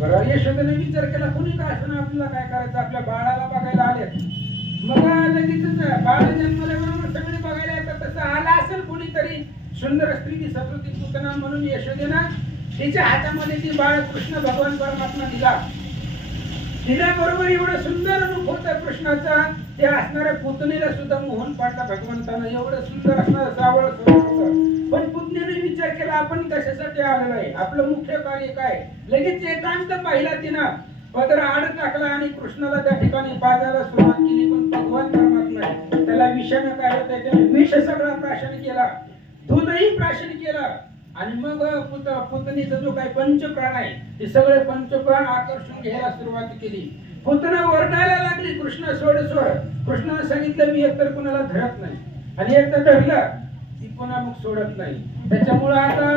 बरं. यशोदेने विचार केला कोणी काय असं आपल्याला काय करायचं, आपल्या बाळाला बघायला आले. मग लगेच बाळ जन्मल्याबरोबर सगळे बघायला येतात, तसं आला असेल कोणीतरी. सुंदर स्त्री दिसत होती पुतना, म्हणून यशोदेनं तिच्या हातामध्ये ती बाळ कृष्ण भगवान परमात्मा दिला. दिल्याबरोबर एवढं सुंदर रूप होतं कृष्णाचा, त्या असणाऱ्या पुतणीला सुद्धा मोहन पाडला भगवंतानं. एवढं सुंदर असणारं सावळ होतं. पण पुतणीने विचार केला आपण कशासाठी आलेलो आहे, आपलं मुख्य कार्य काय. लगेच एकांत पाहिला तिनं. पदर आड टाकला आणि कृष्णाला त्या ठिकाणी पाजायला सुरुवात केली, पण भगवान धर्मात नाही. त्याला विषानं काय होतंय, त्याने विष सगळा प्राशन केला, दूधही प्राशन केलं. आणि मग पुतणीचा जो काही पंचप्राण आहे ते सगळे पंचप्राण आकर्षून घ्यायला सुरुवात केली. पुतना ओरडायला लागली, कृष्ण सोड सोड. कृष्णाने सांगितलं मी एकतर कुणाला धरत नाही, आणि एकदा धरलं ती पुन्हा मग सोडत नाही. त्याच्यामुळे आता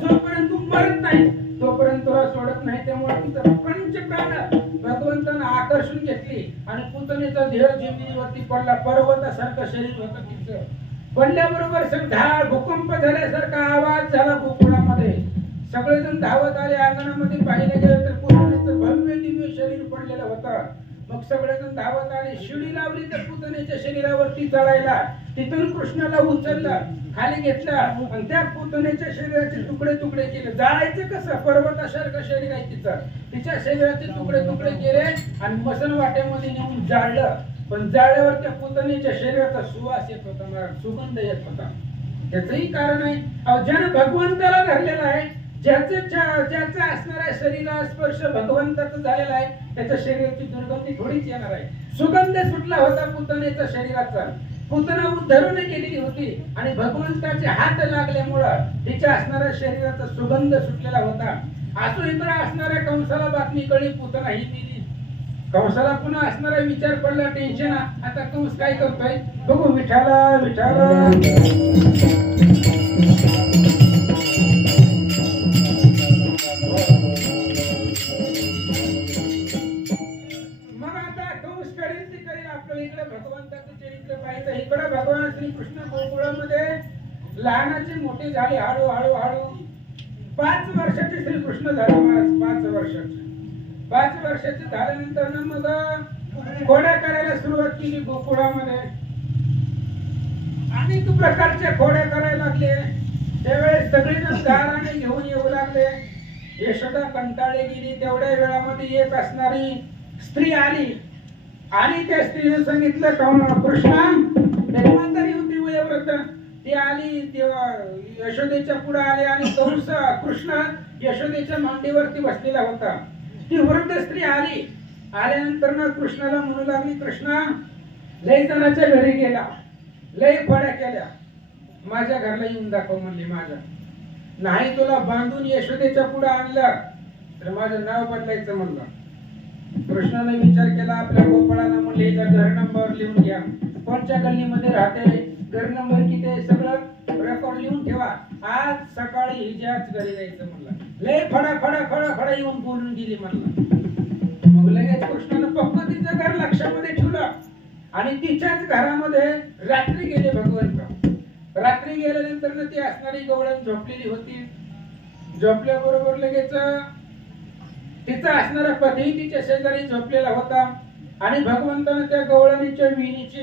जोपर्यंत तू मरत नाही तोपर्यंत तुला सोडत नाही. त्यामुळे तिचं पंचप्राण भगवंतानं आकर्षून घेतली आणि पुतणीचा देह जमिनीवरती पडला. पर्वतासारखं शरीर होतं तिचं. पडल्याबरोबर धाड भूकंप झाल्यासारखा आवाज झाला गोकुळामध्ये. सगळेजण धावत आले. अंगणामध्ये पाहिलं गेलं तर पुतणीचं भव्य दिव्य शरीर पडलेलं होतं. मग सगळेजण धावत आले, शिडी लावली त्या पुतणीच्या शरीरावरती चढायला. तिथून कृष्णाला उचललं, खाली घेतलं आणि त्या पुतणीच्या शरीराचे तुकडे तुकडे केले. जाळायचं कसं, पर्वतासारखं शरीर आहे तिचं. तिच्या शरीराचे तुकडे तुकडे केले आणि मसन वाट्यामध्ये नेऊन जाळलं. पण जाळल्यावर त्या पुतणीच्या शरीराचा सुवास येत होता, सुगंध येत होता. त्याचंही कारण आहे, ज्यानं भगवंताला धरलेला आहे, ज्याचा असणाऱ्या शरीराला स्पर्श भगवंताचा झालेला आहे, त्याच्या शरीराची दुर्गंधी थोडीच येणार आहे. सुगंध सुटला होता पुतणेच्या शरीराचा. पुतना उद्धरून गेलेली होती आणि भगवंताचे हात लागल्यामुळं तिच्या असणाऱ्या शरीराचा सुगंध सुटलेला होता. असो इकडे असणाऱ्या कंसाला बातमी कळली, पुतना ही दिली. कंसाला पुन्हा असणारा विचार पडला, टेन्शन. आता कंस काय करतोय बघू. विठाला विठाला भगवंताचं चरित्र पाहिजे. इकडे भगवान श्रीकृष्ण गोकुळामध्ये लहानाचे मोठे झाले. हळू 5 वर्षाचे श्रीकृष्ण झाले महाराज. 5 वर्षाचे. 5 वर्षाचे झाल्यानंतर मग खोड्या करायला सुरुवात केली गोकुळामध्ये. अनेक प्रकारच्या खोड्या करायला लागले. त्यावेळेस सगळेजण दाराने घेऊन येऊ लागले. यशोदा कंटाळली गेली. तेवढ्या वेळामध्ये एक असणारी स्त्री आली आणि त्या स्त्रीने सांगितलं, कृष्णा म्हातारी होती वयोवृद्ध, ती आली तेव्हा यशोदेच्या पुढे आले आणि कंस कृष्ण यशोदेच्या मांडीवरती बसलेला होता. ती वृद्ध स्त्री आली. आल्यानंतर ना कृष्णाला म्हणू लागली, कृष्णा लय जणाच्या घरी गेला, लय फड्या केल्या, माझ्या घरला येऊन दाखव म्हणली. माझ्या नाही तुला बांधून यशोदेच्या पुढे आणलं तर माझं नाव बदलायचं म्हणलं. कृष्णाने विचार केला, आपल्या गोपाळानं म्हणले घर नंबर लिहून घ्या, कोणत्या गल्लीमध्ये राहते, घर नंबर किती, सगळं रेकॉर्ड लिहून ठेवा. आज सकाळी हिच्याच घरी जायचं म्हणलं. लय फडा येऊन बोलून गेली म्हणलं. मग लगेच कृष्णानं पक्क तिचं घर लक्षामध्ये ठेवलं आणि तिच्याच घरामध्ये रात्री गेले भगवंत. रात्री गेल्यानंतर ती असणारी गवळण झोपलेली होती. झोपल्याबरोबर लगेच तिचा असणारा पती तिच्या शेजारी झोपलेला होता आणि भगवंताने त्या गवळणीच्या विणीची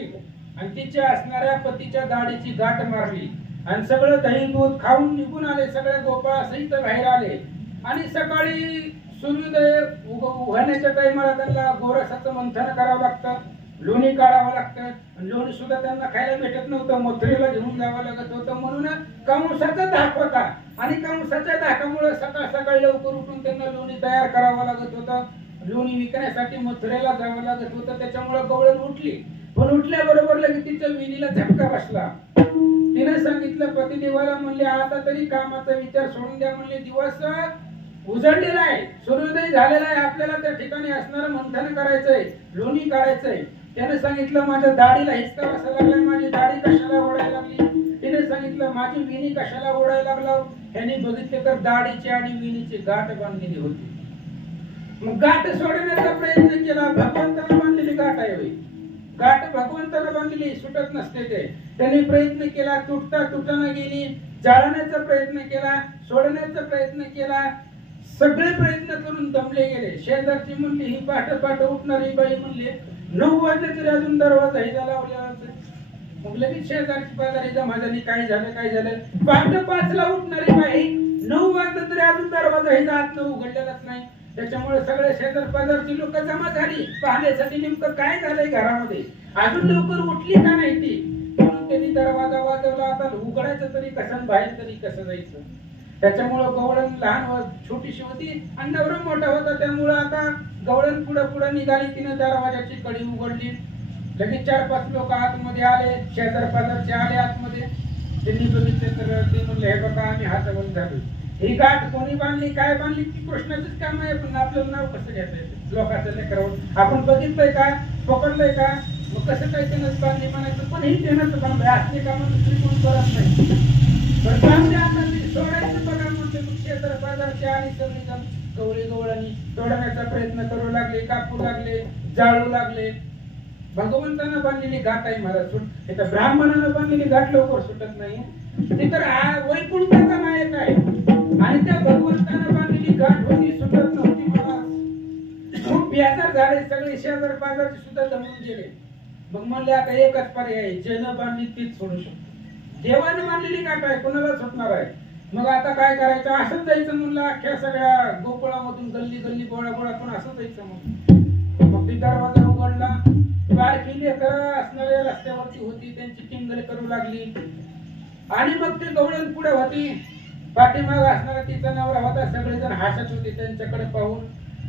आणि तिच्या असणाऱ्या पतीच्या दाढीची गाठ मारली आणि सगळं दही दूध खाऊन निघून आले. सगळे गोपाळ सहित बाहेर आले आणि सकाळी सूर्योदय उगवण्याच्या टाइमाला त्यांना गोरसाचं मंथन करावं लागतं, लोणी काढावं लागतं. लोणी सुद्धा त्यांना खायला भेटत नव्हतं, मथुरेला घेऊन जावं लागत होतं. म्हणून कंसाचा धाक होता आणि कंसाच्या धाकामुळे सकाळ सकाळी लवकर उठून त्यांना लोणी तयार करावं लागत होतं. लोणी विकण्यासाठी मथुरेला जावं लागत होतं. त्याच्यामुळे गवळण उठली. पण उठल्याबरोबर लगेच तिच्या विणीला झटका बसला. तिने सांगितलं पतिदेवाला, म्हणले आता तरी कामाचा विचार सोडून द्या म्हणले. दिवस उजळलेला आहे, सूर्योदय झालेला आहे, आपल्याला त्या ठिकाणी असणारं मंथन करायचंय, लोणी काढायचंय. त्याने सांगितलं माझ्या दाढीला हिसका बसायला लागलाय, माझी दाढी कशाला ओढायला लागली. तिने सांगितलं माझी विणी कशाला ओढायला लागला. ह्याने बघितले तर दाढीची आणि विणीची गाठ बांधलेली होती. मग गाठ सोडण्याचा प्रयत्न केला. भगवंताला बांधलेली गाठ आहे, गाठ भगवंताला बांधलेली, सुटत नसते ते. त्यांनी प्रयत्न केला, तुटना गेली. जाळण्याचा प्रयत्न केला, सोडण्याचा प्रयत्न केला, सगळे प्रयत्न करून दमले गेले. शेजारची म्हणली ही पाठ उठणारी बाई म्हणली 9 वाजले तरी अजून दरवाजा हिला लावलेला. मग लगेच शेजारची बाजारी जमा झाली, काय झालं. 5:05 उठणारी बाई 9 वाजले तरी अजून दरवाजा हिचा आत उघडलेलाच नाही. त्याच्यामुळे सगळे शेजार बाजारची लोक जमा झाली पाहण्यासाठी नेमकं काय झालंय घरामध्ये, अजून लवकर उठली का नाही ती. म्हणून त्यांनी दरवाजा वाजवला. आता उघडायचं तरी कसं, बाहेर तरी कसं जायचं. त्याच्यामुळं गवळण लहान छोटीशी होती आणि नवरा मोठा होता, त्यामुळं आता गवळण पुढे पुढे निघाली. तिने दरवाजाची कडी उघडली. लगेच 4-5 लोक आतमध्ये आले, शेजार पाजारचे आले आतमध्ये. त्यांनी बघितले तर ते म्हणले, हे बघा आम्ही हाताबंद झालो. ही गाठ कोणी बांधली, काय बांधली, ती कृष्णाचंच काम आहे. पण आपलं नाव कसं घेता येतं लोकांचं लेकरावर? आपण बघितलंय का, पकडलंय का, मग कसं काय त्यानंच बांधली म्हणायचं. पण ही त्यानंच बांधलंय, असली कामं दुसरी कोण करत नाही. पण बांधले आता सोडायचं बघा म्हणते. मग शेजार पाजारचे आणि सगळेजण गवळी गवळणी तोडण्याचा प्रयत्न करू लागले, कापू लागले, जाळू लागले. भगवंतानं बांधलेली गाठ आहे महाराज, सुट ब्राह्मणानं बांधलेली गाठ लवकर सुटत नाही. ते तर वैकुंठाचा नायक आहे आणि त्या भगवंतानं बांधलेली गाठ होती, सुटत नव्हती महाराज. खूप बेजार झाले, सगळे शेजार पाजारचे सुद्धा दमून गेले. मग म्हणले आता एकच पर्याय, ज्यानं बांधली तीच सोडू शकतो. देवाने बांधलेली गाठ आहे, कोणाला सुटणार आहे. मग आता काय करायचं, असंच जायचं म्हणलं. अख्ख्या सगळ्या गोकुळामधून गल्ली गल्ली बोळा बोळातून असं जायचं. मग ती दरवाजा उघडला. बारकी लेकरं असणाऱ्या रस्त्यावरती होती, त्यांची टिंगल करू लागली. आणि मग ते गवळण पुढे होती, पाठीमाग असणारा तिचा नवरा होता. सगळेजण हसत होते त्यांच्याकडे पाहून.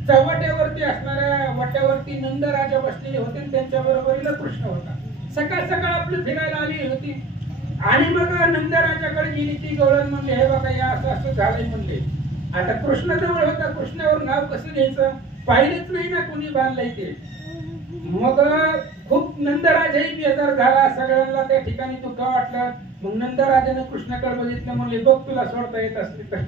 चव्हाट्यावरती असणाऱ्या वट्यावरती नंदराजा बसलेले होते, त्यांच्या बरोबरीला कृष्ण होता. सकाळ सकाळ आपली फिरायला आली होती. आणि मग नंदराजाकडे गेली ती गवळण. म्हणले, हे बघा या असं असं झालंय म्हणले. आता कृष्ण जवळ होता, कृष्णावर नाव कसं घ्यायचं, पाहिलेच नाही ना कोणी बांधलंय ते. मग खूप नंदराजाही बेजार झाला, सगळ्यांना त्या ठिकाणी दुःख वाटलं. मग नंदराजाने कृष्णाकडे बघितलं, म्हणले बघ तुला सोडता येत असली तर.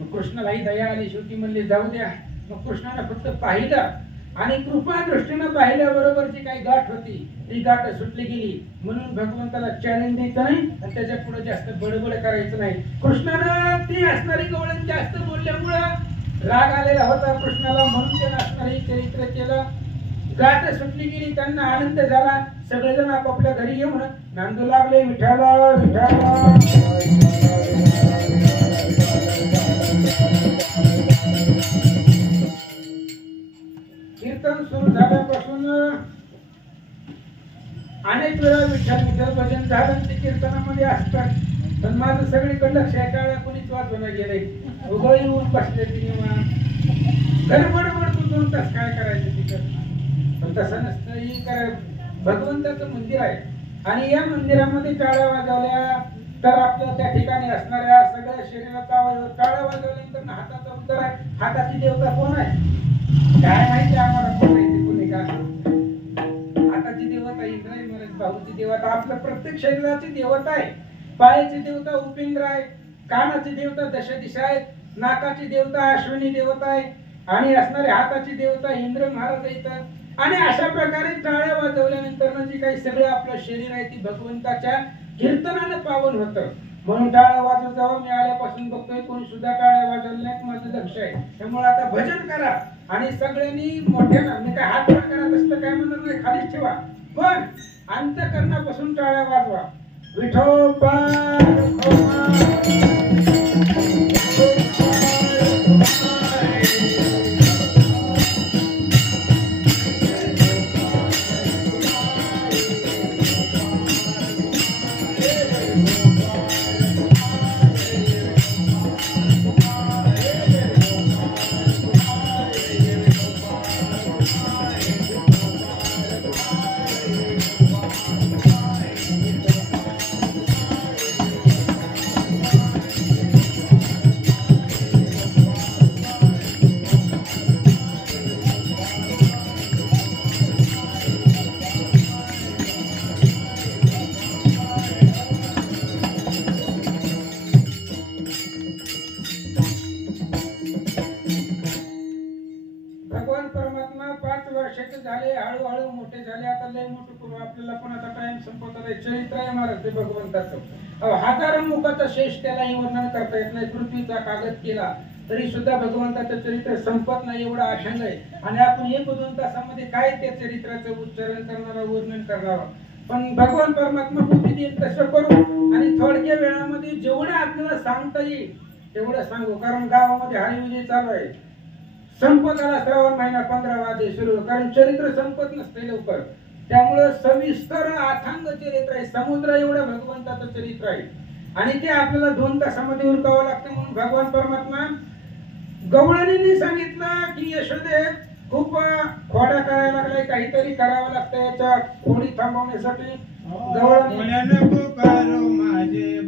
मग कृष्णालाही दया आली, शेवटी म्हणले जाऊ द्या. मग कृष्णाने फक्त पाहिलं आणि कृपा दृष्टीनं पाहिल्याबरोबर जी काही गाठ होती ती गाठ सुटली गेली. म्हणून भगवंताला चॅलेंज द्यायचं नाही आणि त्याच्या पुढे जास्त बडबड करायचं नाही. कृष्णानं ती असणारी गवळण जास्त बोलल्यामुळं राग आलेला होता कृष्णाला, म्हणून त्यानं असणारी चरित्र केलं. गाठ सुटली गेली, त्यांना आनंद झाला. सगळेजण आपापल्या घरी येऊन नांदू लागले, विठाला विठाला. कीर्तन सुरू झाल्यापासून अनेक वेळा विठ्ठल विठ्ठल भजन झालं. ते कीर्तनामध्ये असतात, पण माझं सगळीकडे लक्ष आहे, टाळ्या कोणीच वाजवणं गेलंय. उगळी येऊन बसले तिने गडबड दोन तास काय करायचं तिकडं. पण तसं नसतं. ही भगवंताचं मंदिर आहे आणि या मंदिरामध्ये टाळ्या वाजवल्या तर आपल्या त्या ठिकाणी असणाऱ्या सगळ्या शरीरात टाळ्या वाजवल्यानंतर हाताचा उद्धार आहे. हाताची देवता कोण आहे काय माहिती आम्हाला, कोण आहे कोणी का. हाताची देवता इंद्रायणी महाराज, भाऊची देवता आपल्या प्रत्येक शरीराची देवता आहे. पायाची देवता उपेंद्र आहे, कानाची देवता दशदिशा आहेत, नाकाची देवता अश्विनी देवता आहे आणि असणाऱ्या हाताची देवता इंद्र महाराज येतात. आणि अशा प्रकारे टाळ्या वाजवल्यानंतर जी काही सगळं आपलं शरीर आहे ती भगवंताच्या कीर्तनानं पावन होतं. म्हणून टाळ्या वाजवत जावं. मी आल्यापासून बघतोय कोणी सुद्धा टाळ्या वाजवल्या नाहीत, माझं लक्ष आहे. त्यामुळे आता भजन करा आणि सगळ्यांनी मोठ्यानं, मी काय हात वर करा तसलं काय म्हणणार नाही, खालीच ठेवा, पण अंतःकरणापासून टाळ्या वाजवा. विठोबा झाले, हळूहळू मोठे झाले. आता लय मोठे करू आपल्याला, पण आता टाइम संपत आलाय. चरित्र आहे महाराज ते भगवंताचं. हजारो मुखाचा शेष त्यालाही वर्णन करता येत नाही. पृथ्वीचा कागद केला तरी सुद्धा भगवंताचं चरित्र संपत नाही, एवढा अखंड आहे. आणि आपण 1-2 तासामध्ये काय त्या चरित्राचं उच्चारण करणार, वर्णन करणार. पण भगवान परमात्मा कृती देईल तसं करू आणि थोडक्या वेळामध्ये जेवढं आपल्याला सांगता येईल तेवढं सांगू. कारण गावामध्ये हरिविजय चालू आहे. संपत आला श्रावण महिना 15वा दिवस सुरू, कारण चरित्र संपत नसते लवकर. त्यामुळे सविस्तर अथांग चरित्र आहे, समुद्र एवढं भगवंताचं चरित्र आहे. आणि ते आपल्याला 2 तासामध्ये उरकावं लागतं. म्हणून भगवान परमात्मा गवळणीने सांगितलं की यशोदे खूप खोडा करायला लागलाय, काहीतरी करावं लागतं याच्या खोडी थांबवण्यासाठी. गवळणी नको करू माझे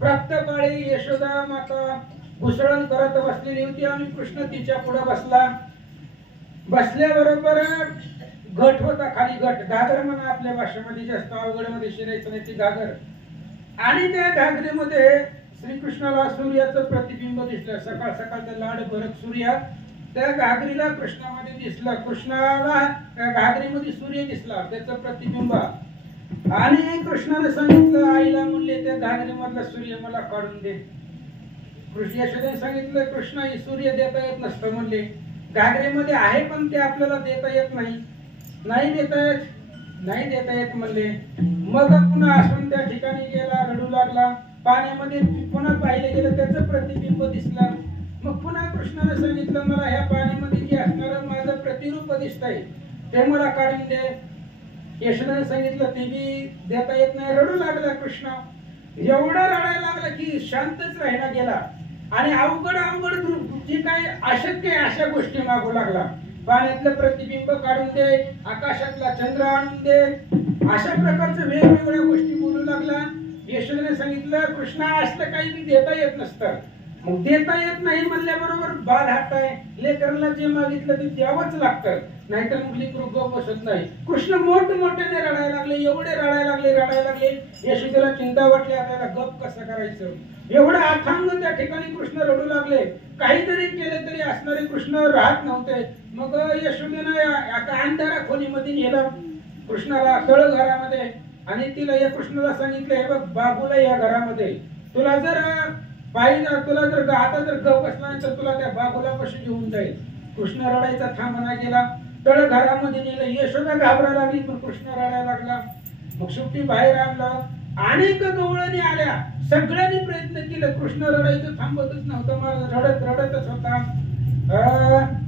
प्रातःकाळी यशोदा माता घुसळण करत बसलेली होती आणि कृष्ण तिच्या पुढे बसला. बसल्याबरोबर घट होता खाली, घट घागर म्हणा आपल्या भाषेमध्ये, जास्त अवघड मध्ये शिरायचं नाही, ती घागर. आणि त्या घागरीमध्ये श्रीकृष्णाला सूर्याचं प्रतिबिंब दिसलं. सकाळ सकाळचा लाड भरत सूर्य त्या घागरीला कृष्णामध्ये दिसला. कृष्णाला त्या घागरीमध्ये सूर्य दिसला, त्याचं प्रतिबिंब. आणि कृष्णाने सांगितलं, आईला म्हणले त्या घागरीमधला सूर्य मला काढून दे. यशोदेने सांगितलं, कृष्णा ही सूर्य देता येत नसतं म्हणले, घागरीमध्ये आहे पण ते आपल्याला देता येत नाही. नाही देता येत म्हणले. मग पुन्हा असून त्या ठिकाणी गेला, रडू लागला. पाण्यामध्ये पुन्हा पाहिलं गेलं, त्याचं प्रतिबिंब दिसलं. मग पुन्हा कृष्णाने सांगितलं, मला ह्या पाण्यामध्ये जे असणारं माझं प्रतिरूप दिसतंय ते मला काढून दे. यशोदेने सांगितलं, ते बी देता येत नाही. रडू लागला कृष्ण. एवढा रडायला लागला की शांतच राहिला गेला. आणि अवघड जे काही अशक्य अशा गोष्टी मागू लागला. पाण्यातलं प्रतिबिंब काढून दे, आकाशातला चंद्र आणून दे, अशा प्रकारच्या वेगवेगळ्या गोष्टी बोलू लागला. यशोदेने सांगितलं, कृष्णा असलं काही बी देता येत नसतं. मग देता येत नाही म्हणल्याबरोबर बाल हात आहे, लेकराला जे मागितलं ते द्यावंच लागतं, नाहीतर मग लेकरू गप बसत नाही. कृष्ण मोठमोठ्याने रडायला लागले, एवढे रडायला लागले. यशोदेला चिंता वाटली, आपल्याला गप कसं करायचं. एवढं अथांग त्या ठिकाणी कृष्ण रडू लागले. काहीतरी केलं तरी असणारे कृष्ण राहत नव्हते. मग यशोदेनं एका अंधारा खोलीमध्ये नेलं कृष्णाला, तळघरामध्ये. आणि तिला या कृष्णाला सांगितलं, हे बघ बाबूला या घरामध्ये, तुला जर पाहिजे, तुला जर आता जर गप बसला नाही तर तुला त्या बाबूला कशी घेऊन जाईल. कृष्ण रडायचा थांबना गेला. तळघरामध्ये नेलं. यशोदा घाबरायला लागली, पण कृष्ण रडायला लागला. मग शेवटी बाहेर आणलं. अनेक गवळणी आल्या, सगळ्यांनी प्रयत्न केले. कृष्ण रडायचं थांबतच नव्हतं, रडतच होता.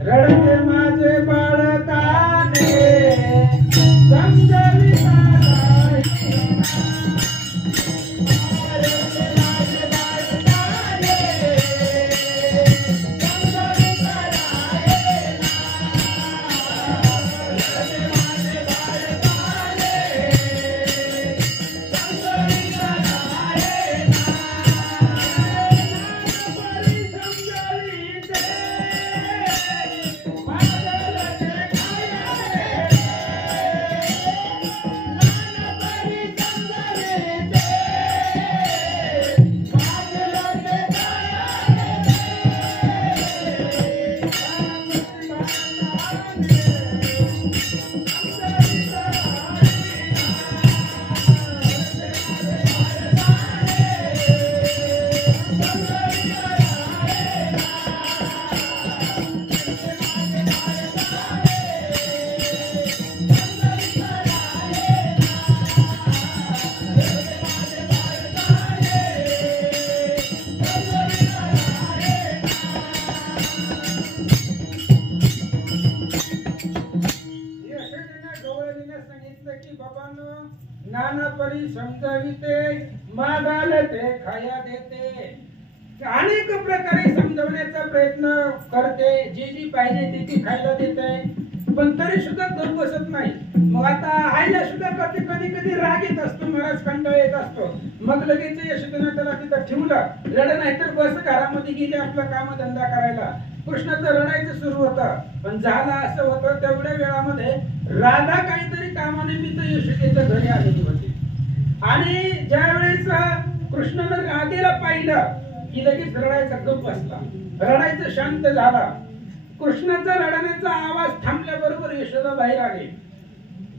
रडते माझे बाळकाने समजली सांगितलं की बाबांनो नाना परी समजाविते मागाल ते खाया देते. अनेक प्रकारे समजवण्याचा प्रयत्न करते, जी जी पाहिजे ती खायला देते, पण तरी सुद्धा गप बसत नाही. मग आता आईला सुद्धा कधी कधी कधी राग येत असतो, महाराज कंटाळा येत असतो. मग लगेच यशोदेने त्याला तिथं ठेवलं. रड नाही तर बस घरामध्ये गेले आपला काम धंदा करायला. कृष्णाचं रडायचं सुरू होतं, पण झालं असं होतं तेवढ्या वेळामध्ये राधा काहीतरी कामानिमित्त यशोदेच्या घरी आलेली होती. आणि ज्या वेळेस कृष्णानं राधेला पाहिलं की लगेच रडायचा गप बसला, रडायचं शांत झाला. कृष्णाचा रडण्याचा आवाज थांबल्याबरोबर यशोदा बाहेर आली.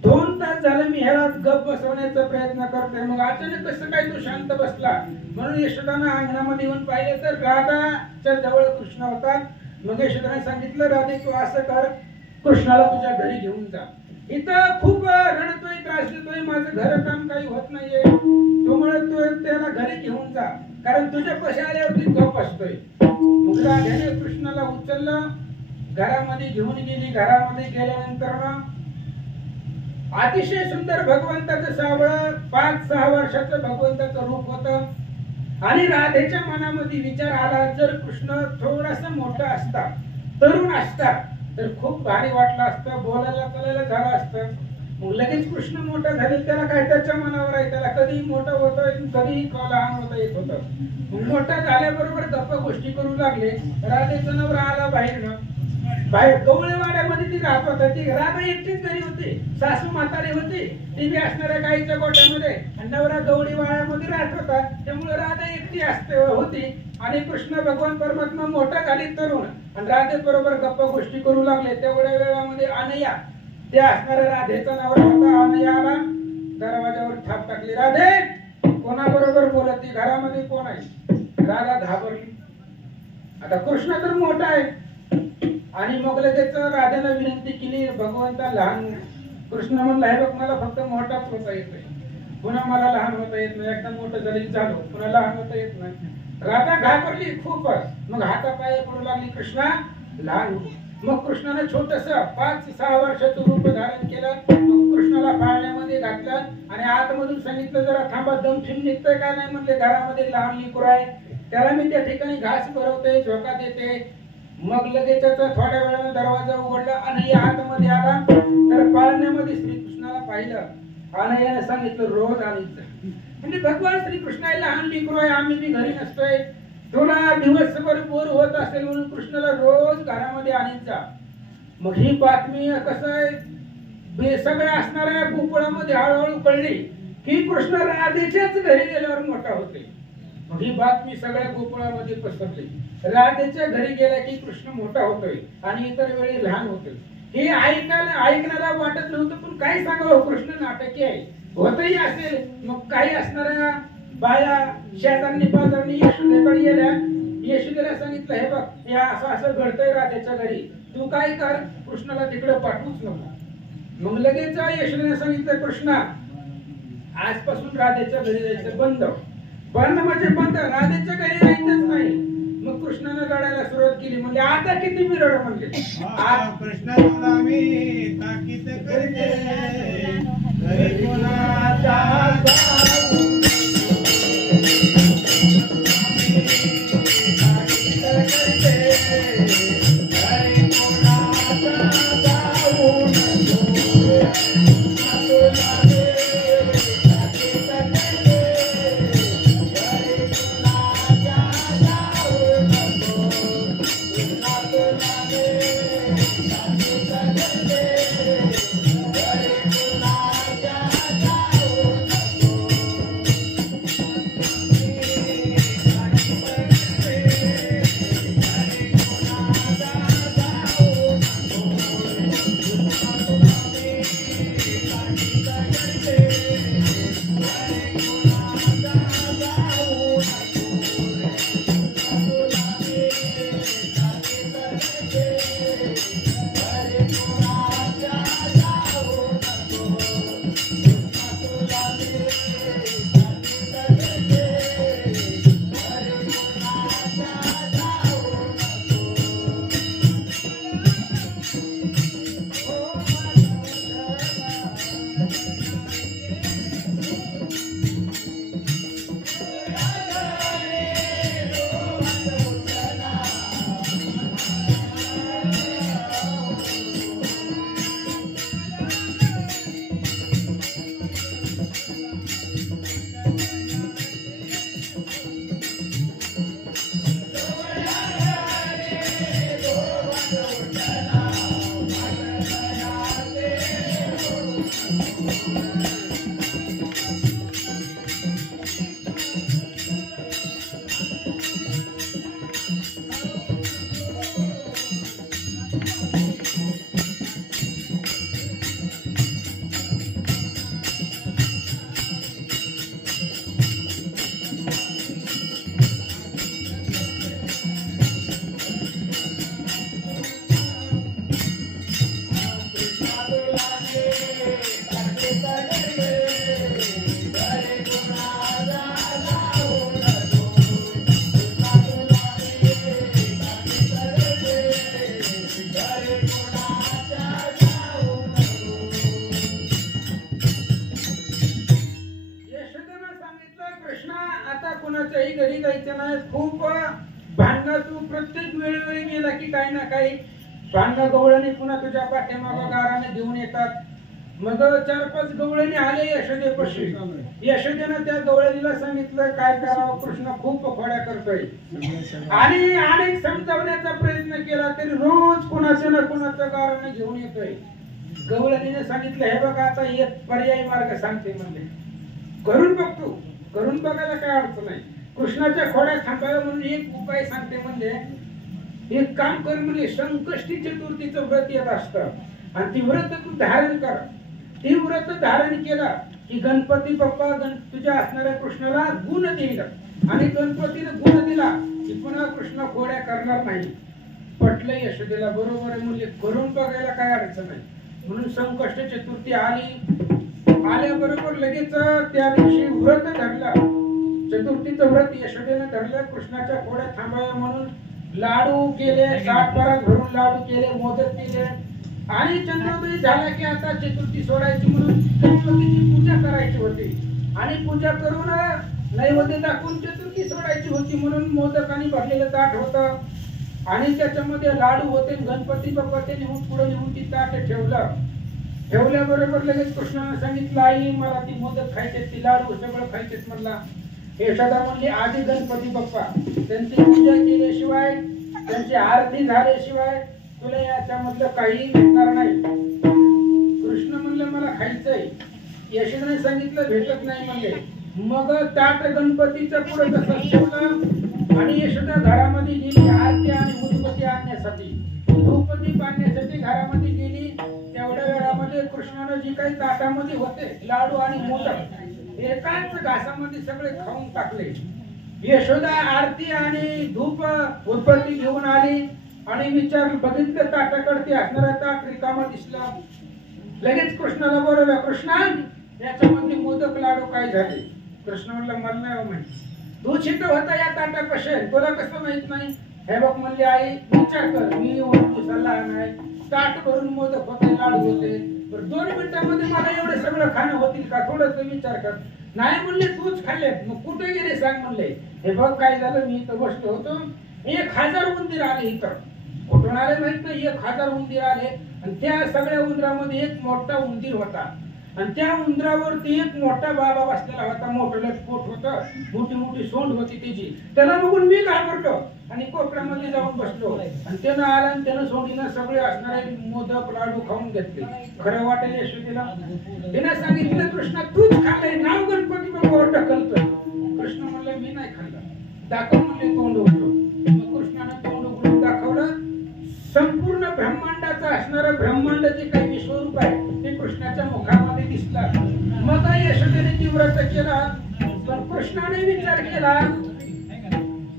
2 तास झाले मी ह्याला गप बसवण्याचा प्रयत्न करते, मग अचानक कसं काय तू शांत बसला? म्हणून यशोदानं अंगणामध्ये येऊन पाहिलं तर राधाच्या जवळ कृष्ण होता. मग यशोदाने सांगितलं, राधे तू असं कर, कृष्णाला तुझ्या घरी घेऊन जा. इथं खूप रडतोय, त्रास देतोय, माझं घर काम काही होत नाहीये, तू म्हणत तू त्याला घरी घेऊन जा, कारण तुझ्या पैसे आल्यावरती गप असतोय. मग राधेने कृष्णाला उचललं, घरामध्ये घेऊन गेली. घरामध्ये गेल्यानंतर अतिशय सुंदर भगवंताचं सावळं 5-6 वर्षाचं भगवंताचं रूप होतं. आणि राधेच्या मनामध्ये विचार आला, जर कृष्ण थोडासा मोठा असता, तरुण असता तर खूप भारी वाटलं असतं, बोलायला चालायला झालं असतं. मग लगेच कृष्ण मोठा झाले, त्याला काय त्याच्या मनावर आहे, त्याला कधी मोठा होतोय कधी लहान होता येत होतं. मग मोठा झाल्याबरोबर गप्पा गोष्टी करू लागले. राधेचा नवरा आला बाहेर गवळेवाड्यामध्ये ती राहत होता. ती राधा एकटीच घरी होती, सासू म्हातारी होती, ती बी असणाऱ्या गाईच्या गोठ्यामध्ये, आणि नवरा गवळीवाड्यामध्ये राहत होता. त्यामुळे राधा एकटी होती. आणि कृष्ण भगवान परमात्मा मोठा झाले तरुण, आणि राधे बरोबर गप्पा गोष्टी करू लागले. तेवढ्या वेळामध्ये अनया, त्या असणाऱ्या राधेचा नवरा होता, अनया आला, दरवाजावर थाप टाकली. राधे कोणाबरोबर बोलती, घरामध्ये कोण आहे? राधा घाबरली. आता कृष्ण तर मोठा आहे. आणि मग लगेच राधेला विनंती केली, भगवंता लहान. कृष्ण म्हणला, हे बघ मला फक्त मोठाच होता येतोय, पुन्हा मला लहान होता येत नाही. एकदा मोठं जरी झालो पुन्हा लहान होता येत नाही. राधा घाबरली खूपच. मग हातापाय पडू लागली, कृष्णा लहान. मग कृष्णाने छोटस 5-6 वर्षाचं रूप धारण केलं. कृष्णाला पाळण्यामध्ये घातलं आणि आतमधून सांगितलं, जरा थांबा, दम ठेवून निघतोय काय नाही म्हणले, घरामध्ये लहान लेकरू आहे, त्याला मी त्या ठिकाणी घास भरवते, झोका देते. मग लगेच थोड्या वेळाने दरवाजा उघडला, अनया आतमध्ये आला. तर पाळण्यामध्ये श्रीकृष्णाला पाहिलं. अनयाने सांगितलं, रोज आणीत जा. म्हणजे भगवान श्रीकृष्णाला लहान लेकरू आहे, आम्ही बी घरी नसतोय, तुला दिवसभर बोर होत असेल म्हणून कृष्णाला रोज घरामध्ये आणीत जा. मग ही बातमी कसं आहे, सगळ्या असणाऱ्या गोकुळामध्ये हळूहळू कळली की कृष्ण राधेच्याच घरी गेल्यावर मोठा होते. मग ही बातमी सगळ्या गोकुळामध्ये पसरली. राधेच्या घरी गेला की कृष्ण मोठा होतोय आणि इतर वेळी लहान होतोय. हे ऐकण्याला वाटत नव्हतं, पण काय सांगावं, कृष्ण नाटकी आहे, होतही असेल. मग काही असणाऱ्या बाया शेजारनी पाजारनी यशोदेकडे गेल्या. यशोदेला सांगितलं, हे बघ या असं असं घडतंय राधेच्या घरी, तू काय कर, कृष्णाला तिकडे पाठवूच नको. मग लगेच यशोदेने सांगितलं, कृष्णा आजपासून राधेच्या घरी जायचं बंद. बंद म्हणजे बंद, राधेच्या घरी राहायचंच नाही. मग कृष्णाने रडायला सुरुवात केली. म्हणजे आता किती मी रड म्हणले, कृष्णाला आम्ही ताकीद करते, घरी कोणाच्या जाऊ. कुणाच्याही घरी जायचं नाही. खूप भांडणं तू प्रत्येक वेळोवेळी गेला की काही ना काही भांडणं गवळणी पुन्हा तुझ्या पाठीमागं गाराने घेऊन येतात. मग 4-5 गवळणी आले यशोदेपाशी. यशोदेनं त्या गवळणीला सांगितलं काय करावं, कृष्ण खूप खोड्या करतोय. आणि अनेक समजावण्याचा प्रयत्न केला तरी रोज कुणाचं ना कुणाचं गाराने घेऊन येतोय. गवळणीने सांगितलं हे बघा आता एक पर्यायी मार्ग सांगते म्हणजे करून बघतो. करून बघायला काय अडचण नाही. कृष्णाच्या खोड्या थांबाव्या म्हणून एक उपाय सांगते म्हणजे एक काम कर म्हणजे संकष्टी चतुर्थीचं व्रत येत असतं आणि ती व्रत तू धारण कर. ती व्रत धारण केला की गणपती बाप्पा तुझ्या असणाऱ्या कृष्णाला गुण देईल आणि गणपतीने गुण दिला की पुन्हा कृष्ण खोड्या करणार नाही. पटलं यशोदेला. बरोबर आहे म्हणजे करून बघायला काय अडचण नाही. म्हणून संकष्ट चतुर्थी आल्याबरोबर लगेच त्या दिवशी व्रत धरलं. चतुर्थीचं व्रत यशोदेनं धरलं. कृष्णाच्या खोड्या थांबाव्या म्हणून लाडू केले, 60 परात भरून लाडू केले, मोदक केले आणि चंद्रोदय झाला की आता चतुर्थी सोडायची म्हणून गणपतीची पूजा करायची होती आणि पूजा करून नैवेद्य दाखवून चतुर्थी सोडायची होती. म्हणून मोदक आणि भरलेलं ताट होतं आणि त्याच्यामध्ये लाडू होते. गणपती बाप्पा ते पुढे नेऊन ती ताट ठेवल्याबरोबर लगेच कृष्णाने सांगितलं आई मला ती मोदक खायचे, ती लाडू सगळं खायचेच म्हणला. यशोदा म्हणली आधी गणपती बाप्पा त्यांची पूजा केल्याशिवाय त्यांची आरती झाल्याशिवाय तुला याच्यामधलं काही भेटणार नाही. कृष्ण म्हणलं मला खायचंय. यशोदाने सांगितलं भेटत नाही म्हणले. मग ताट गणपतीच्या पुढे तसंच ठेवलं आणि यशोदा घरामध्ये गेली आरती आणि उदबत्ती आणण्यासाठी, धूपदीप आणण्यासाठी घरामध्ये गेली. तेवढ्या वेळामध्ये कृष्णानं जी काही ताटामध्ये होते लाडू आणि मोदक एकाच घासामध्ये सगळे खाऊन टाकले. यशोदा आरती आणि धूप उदबत्ती घेऊन आली आणि बघितलं ताटाकडे असणारा ताट रिकामा दिसला. लगेच कृष्णाला बोलवलं कृष्णा याच्यामध्ये मोदक लाडू काय झाले. कृष्ण म्हणलं मला नाही माहिती. तू शिकत होता या ताटापाशी तुला कसं माहित नाही. हे बघ म्हणले आई विचार कर मी दुसरा नाही. ताट भरून मोदक होते लाडू होते 2 मिनिटांमध्ये मला एवढे सगळं खाणं होतील का थोडस विचार कर. नाही म्हणले तूच खाल्ले. मग कुठे गेले सांग म्हणले. हे बघ काय झालं मी इथं बसलो होतो 1000 उंदीर आले इथं. कुठून आले माहित नाही. 1000 उंदीर आले आणि त्या सगळ्या उंदरामध्ये एक मोठा उंदीर होता आणि त्या उंदरावरती एक मोठा बाबा बसलेला होता. मोठं लटपोट होतं, मोठी मोठी सोंड होती त्याची. त्याला बघून मी घाबरलो आणि कोपऱ्यामध्ये जाऊन बसलो आणि त्यानं आला आणि त्यानं सोंडीनं सगळे असणारे मोदक लाडू खाऊन घेतले. खरं वाटेल यशोदेला. त्यानं सांगितलं कृष्णा तूच खाल्लंय नाव गणपती बाप्पावर ढकलतोय. कृष्ण म्हणलं मी नाही खाल्लं. दाखव म्हणले तोंड उघडून. मग कृष्णानं तोंड उघडून दाखवलं. संपूर्ण ब्रह्मांडाचं असणारं ब्रह्मांड जे काही विश्वरूप आहे ते कृष्णाच्या मुखामध्ये दिसलं. मग यशोदेने ती व्रत केला. पण कृष्णाने विचार केला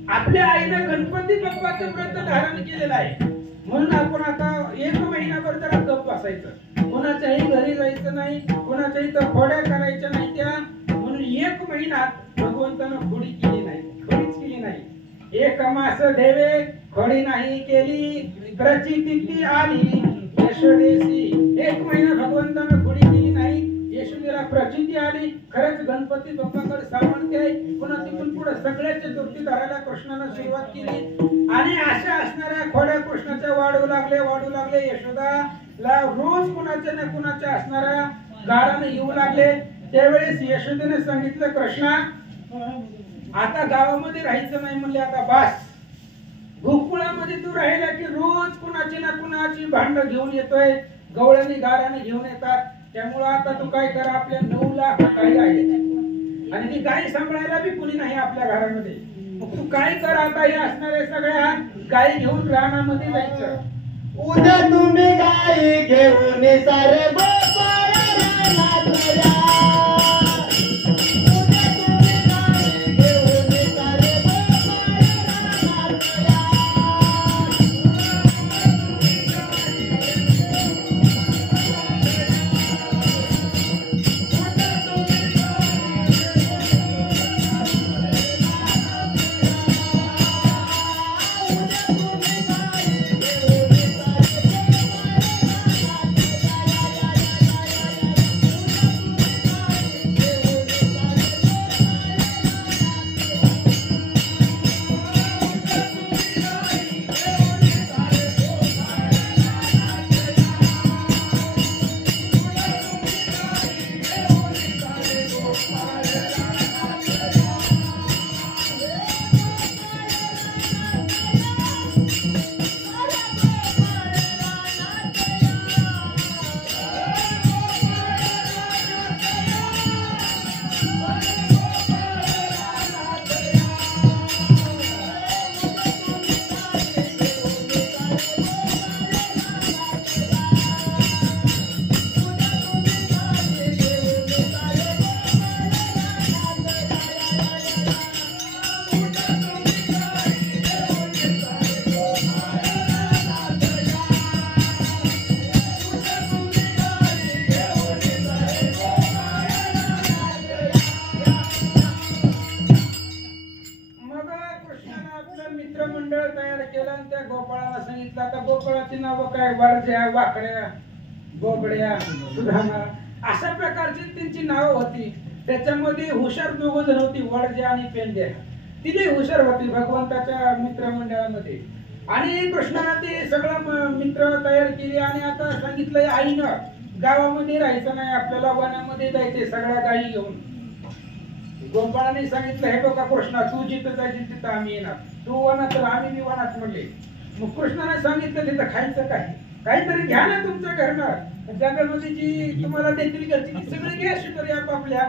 आपल्या आईने गणपती बाप्पाचं व्रत धारण केलेलं आहे म्हणून आपण आता 1 महिनाभर जरा गप बसायचं. कोणाच्याही घरी जायचं नाही, कोणाच्याही तर खोड्या करायच्या नाही त्या. म्हणून 1 महिन्यात भगवंतानं खोडी केली नाही, खोडीच केली नाही. 1 मास देवे खोडी नाही केली प्रचिती आली यशोदेसी. 1 महिना भगवंतानं खोडी केली नाही. यशोदेला प्रचिती आली. खरंच गणपती बाप्पाकडे सामर्थ्य आहे. पुन्हा तिथून पुढे सगळ्या चतुर्थी धरायला कृष्णानं सुरुवात केली आणि अशा असणाऱ्या खोड्या कृष्णाच्या वाढू लागले. यशोदाला रोज कुणाच्या ना कुणाच्या असणाऱ्या गाराने येऊ लागले. त्यावेळेस यशोदेने सांगितलं कृष्णा आता गावामध्ये राहायचं नाही म्हणले आता बास. गोकुळामध्ये तू राहिला की रोज कुणाची ना कुणाची भांड घेऊन येतोय. गवळणी गाराने घेऊन येतात. त्यामुळे आता तू काय कर आपल्या 9 लाख गायी आहेत आणि ती गायी सांभाळायला बी कुणी नाही आपल्या घरामध्ये. मग तू काय कर आता हे असणाऱ्या सगळ्या गायी घेऊन रानामध्ये जायचं. उद्या तुम्ही गायी घेऊन सारे गोपाळ रानात या. आजची नावं काय वरज्या, वाकड्या, बोबड्या, सुधामा अशा प्रकारची त्यांची नावं होती. त्याच्यामध्ये हुशार दोघं जण होती, वडज्या आणि पेंद्या. ती लई हुशार होती भगवंताच्या मित्रमंडळामध्ये. आणि कृष्णाने ते सगळं मित्र तयार केले आणि आता सांगितलंय आईनं गावामध्ये राहायचं नाही, आपल्याला वनामध्ये जायचे सगळ्या गायी घेऊन. गोपाळाने सांगितलं हे बघा कृष्णा, तू जिथं जायची तिथं आम्ही येणार, तू वनात तर आम्ही बी वनात म्हणले. मग कृष्णाने सांगितलं तिथं खायचं काय, काहीतरी घ्या ना तुमच्या घरनं, जंगलमध्ये जी तुम्हाला देतील घरची ती सगळी घ्या शिकारी आपापल्या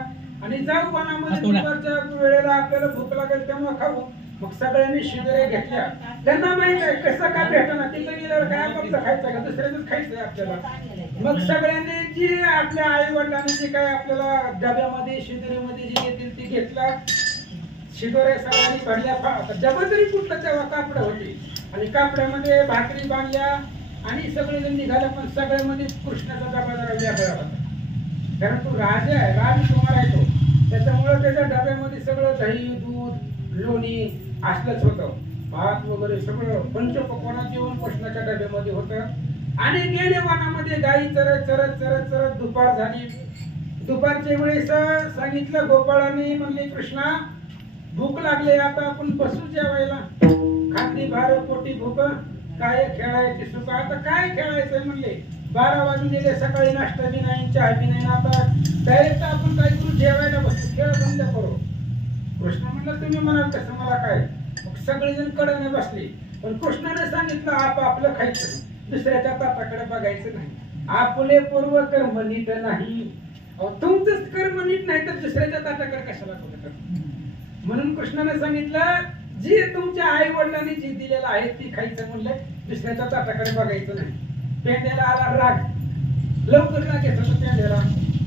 आणि जाऊ वनामध्ये. दुपारच्या वेळेला आपल्याला भूक लागेल तेव्हा खाऊ. मग सगळ्यांनी शिदोऱ्या घेतल्या. त्यांना माहित आहे कसं काय भेटणार, तिथं गेल्यावर काय आपापलं खायचं का, दुसऱ्याच खायचंय आपल्याला. मग सगळ्यांनी जी आपल्या आई वडिलांनी जे काय आपल्याला डब्यामध्ये शिदोरीमध्ये जे येतील ते घेतलं. शिदोऱ्या सगळ्यांनी भरल्या. डबा तरी कुठलं तेव्हा कापड होती आणि कापड्यामध्ये भाकरी बांधल्या आणि सगळेजण निघाले. पण सगळ्यामध्ये कृष्णाचा डबा जरा वेगळा होता, कारण तो राजा आहे, राजकुमार आहे तो. त्याच्यामुळे त्याच्या डब्यामध्ये सगळं दही, दूध, लोणी असलंच होतं. भात वगैरे सगळं पंचपक्वान्न जेवण कृष्णाच्या डब्यामध्ये होतं. आणि गेले वनामध्ये गायी चरत चरत चरत चरत दुपार झाली. दुपारच्या वेळेस सांगितलं गोपाळाने, म्हणले कृष्णा भूक लागली, आता आपण बसू जेवायला. खात्री भार पोटी भूक, काय खेळायची सुख. आता काय खेळायचंय म्हणले, 12 वाजून गेले, सकाळी नाश्ता बी नाही, चहा बी नाही, आता डायरेक्ट आपण काय करू, जेवायला बसू, खेळ बंद करू. कृष्ण म्हणलं तुम्ही म्हणाल तसं, मला काय. मग सगळेजण कडेने बसले. पण कृष्णाने सांगितलं आपापलं खायचं, दुसऱ्याच्या ताटाकडे बघायचं नाही. आपले पूर्व कर्म नीट नाही, तुमचंच कर्म नीट नाही तर दुसऱ्याच्या ताटाकडे कशाला बघत. म्हणून कृष्णाने सांगितलं जे तुमच्या आई वडिलांनी जे दिलेलं आहे ती खायचं, म्हणलं दुसऱ्याच्या ताटाकडे बघायचं नाही. पेंड्याला आला राग, लवकर राग येतो पेंड्याला.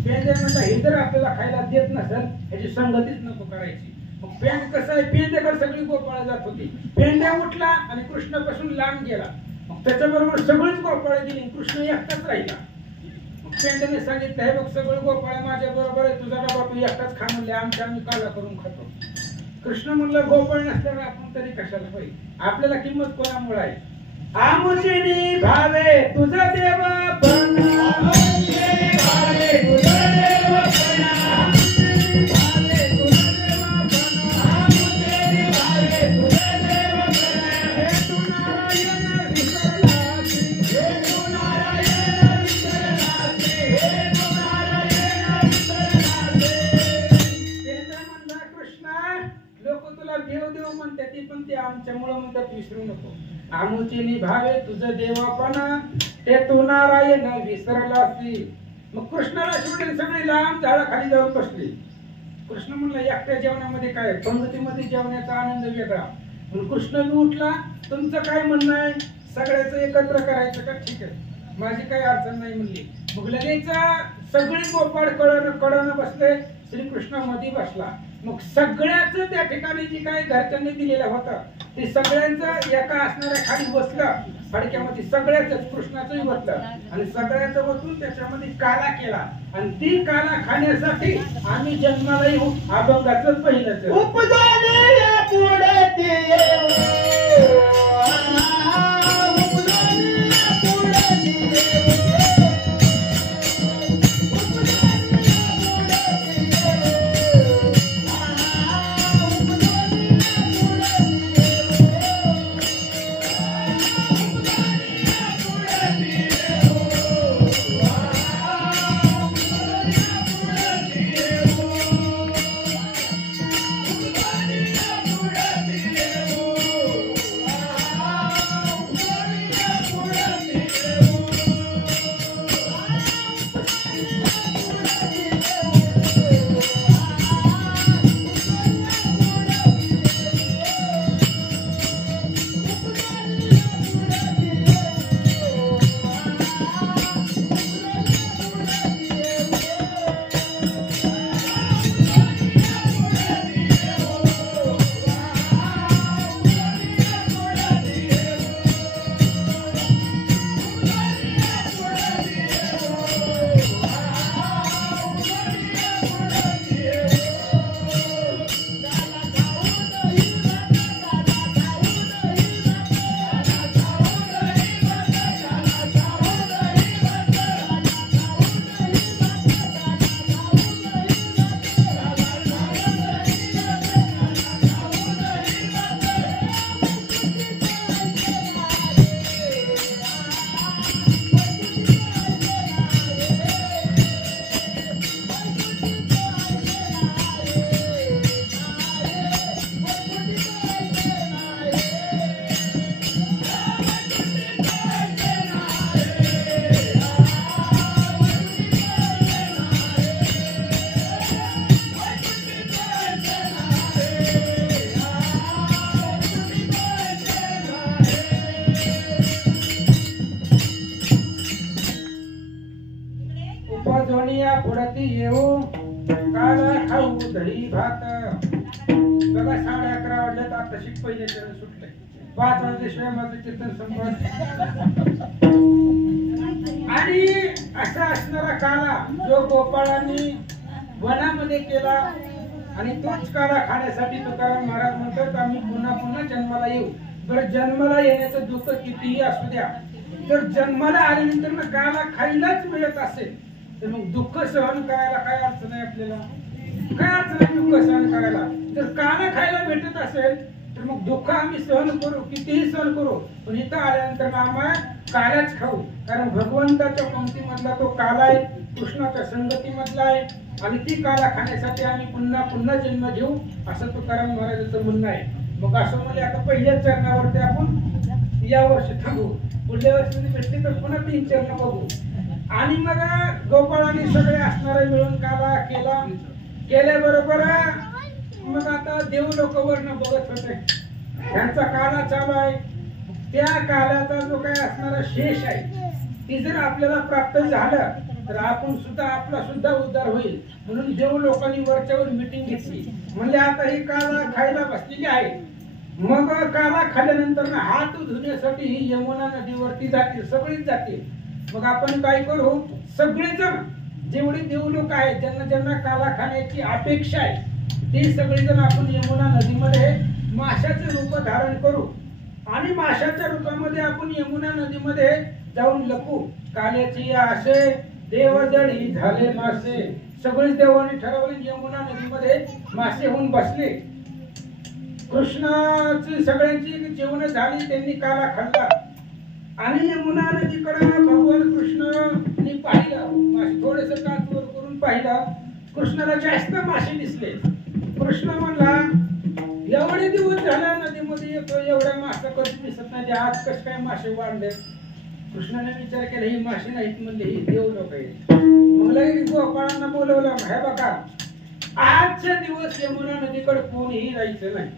पेंड्या म्हणला हे जर आपल्याला खायला देत नसेल ह्याची संगतीच नको करायची. मग पेंड कसं आहे, पेंड्याकडे सगळी गोपाळ जात होती. पेंड्या उठला आणि कृष्णापासून लांब गेला. मग त्याच्याबरोबर सगळीच गोपाळ गेली, कृष्ण एकटाच राहिला. मग पेंड्याने सांगितलं हे बघ सगळं गोपाळ माझ्या बरोबर आहे, तुझा डबा तू एकटाच खा म्हणले, आमच्या आम्ही काला करून खातो. कृष्ण म्हणलं गोपाळ नसल्यावर आपण तरी कशाला पाहिजे, आपल्याला किंमत कोणामुळे आहे. आमुचे भावे तुझा देवपणा, पण ते आमच्यामुळे म्हणतात विसरू नको. आमुची भावे तुझं देवापणा, ते तू नारायण विसरलासी. मग कृष्णाला सोडून सगळे लांब झाडाखाली जाऊन बसले. कृष्ण म्हणला एकट्या जेवणामध्ये काय, पंगतीमध्ये जेवण्याचा आनंद वेगळा. म्हणून कृष्ण बी उठला, तुमचं काय म्हणणं आहे, सगळ्याचं एकत्र करायचं का, ठीक आहे माझी काही अडचण नाही म्हणली. मग लगेच सगळे गोपाळ कडनं बसले, श्रीकृष्ण मध्ये बसला. मग सगळ्याच त्या ठिकाणी जी काही घरच्यांनी दिलेलं होतं ते सगळ्यांचं एका असणाऱ्या खाली बसलं फडक्यामध्ये, सगळ्याच कृष्णाचंही बसलं आणि सगळ्याचं बसून त्याच्यामध्ये काला केला. आणि ती काला खाण्यासाठी आम्ही जन्माला येऊ, अभंगाचं पहिलं उपजाने पुढे घरती येऊ काला खाऊ दही भात. बघा 11:30 वाजल्यात आताशी पहिले चरण सुटले. 5 वाजल्याशिवाय माझं कीर्तन संपत. आणि असा असणारा काला जो गोपाळांनी वनामध्ये केला आणि तोच काला खाण्यासाठी तुकाराम महाराज म्हणतात आम्ही पुन्हा पुन्हा जन्माला येऊ. बरं जन्माला येण्याचं दुःख कितीही असू द्या, जर जन्माला आल्यानंतर ना काला खायलाच मिळत असेल तर मग दुःख सहन करायला काय अडचण आहे आपल्याला? काय अडचण आहे दुःख सहन करायला? जर काला खायला भेटत असेल तर मग दुःख आम्ही सहन करू, कितीही सहन करू, पण इथं आल्यानंतर आम्हाला कालाच खाऊ. कारण भगवंताच्या पंक्तीमधला तो काला आहे, कृष्णाच्या संगतीमधला आहे आणि ती काला खाण्यासाठी आम्ही पुन्हा पुन्हा जन्म घेऊ असं तुकाराम महाराजांचं म्हणणं आहे. मग असं म्हणले आता पहिल्याच चरणावरती आपण या वर्षी थांबू, पुढल्या वर्षी भेटले तर पुन्हा 3 चरण बघू. आणि मग गोपाळाने सगळे असणारे मिळून काला केला. केल्याबरोबर मग आता देव लोक वर्ण बघत होते, त्यांचा काला चालू आहे. त्या कालाचा जो काय असणारा शेष आहे ती जर आपल्याला प्राप्त झालं तर आपण सुद्धा आपला सुद्धा उद्धार होईल. म्हणून देव लोकांनी वरच्यावर मीटिंग घेतली. म्हणजे आता ही काला खायला बसलेली आहे. मग काला खाल्ल्यानंतर ना हात धुण्यासाठी ही यमुना नदीवरती जातील, सगळीच जातील. मग आपण काय करू, सगळेजण जेवढे देव लोक आहेत ज्यांना ज्यांना काला खाण्याची अपेक्षा आहे ते सगळेजण आपण यमुना नदीमध्ये माशाचे रूप धारण करू आणि माशाच्या रूपामध्ये आपण यमुना नदीमध्ये जाऊन लपू. काल्याची असे देवजळी झाले मासे. सगळे देवांनी ठरवले यमुना नदीमध्ये मासे होऊन बसले. कृष्णाची सगळ्यांची जेवण झाली, त्यांनी काला खाल्ला आणि यमुना नदीकडे भगवान कृष्णाने पाहिलं. मासे थोडेसे काच वर करून पाहिलं, कृष्णाला जास्त मासे दिसले. कृष्ण म्हणला एवढे दिवस झाला नदीमध्ये येतो, एवढ्या मासे कधी दिसत नाही, आज कस काय मासे वाढले? कृष्णाने विचार केला ही मासे नाहीत म्हणले, ही देव लोक आहेत. मग लगेच गोपाळांना बोलवलं, हे बघा आजच्या दिवस यमुना नदीकडे कोणीही जायचं नाही.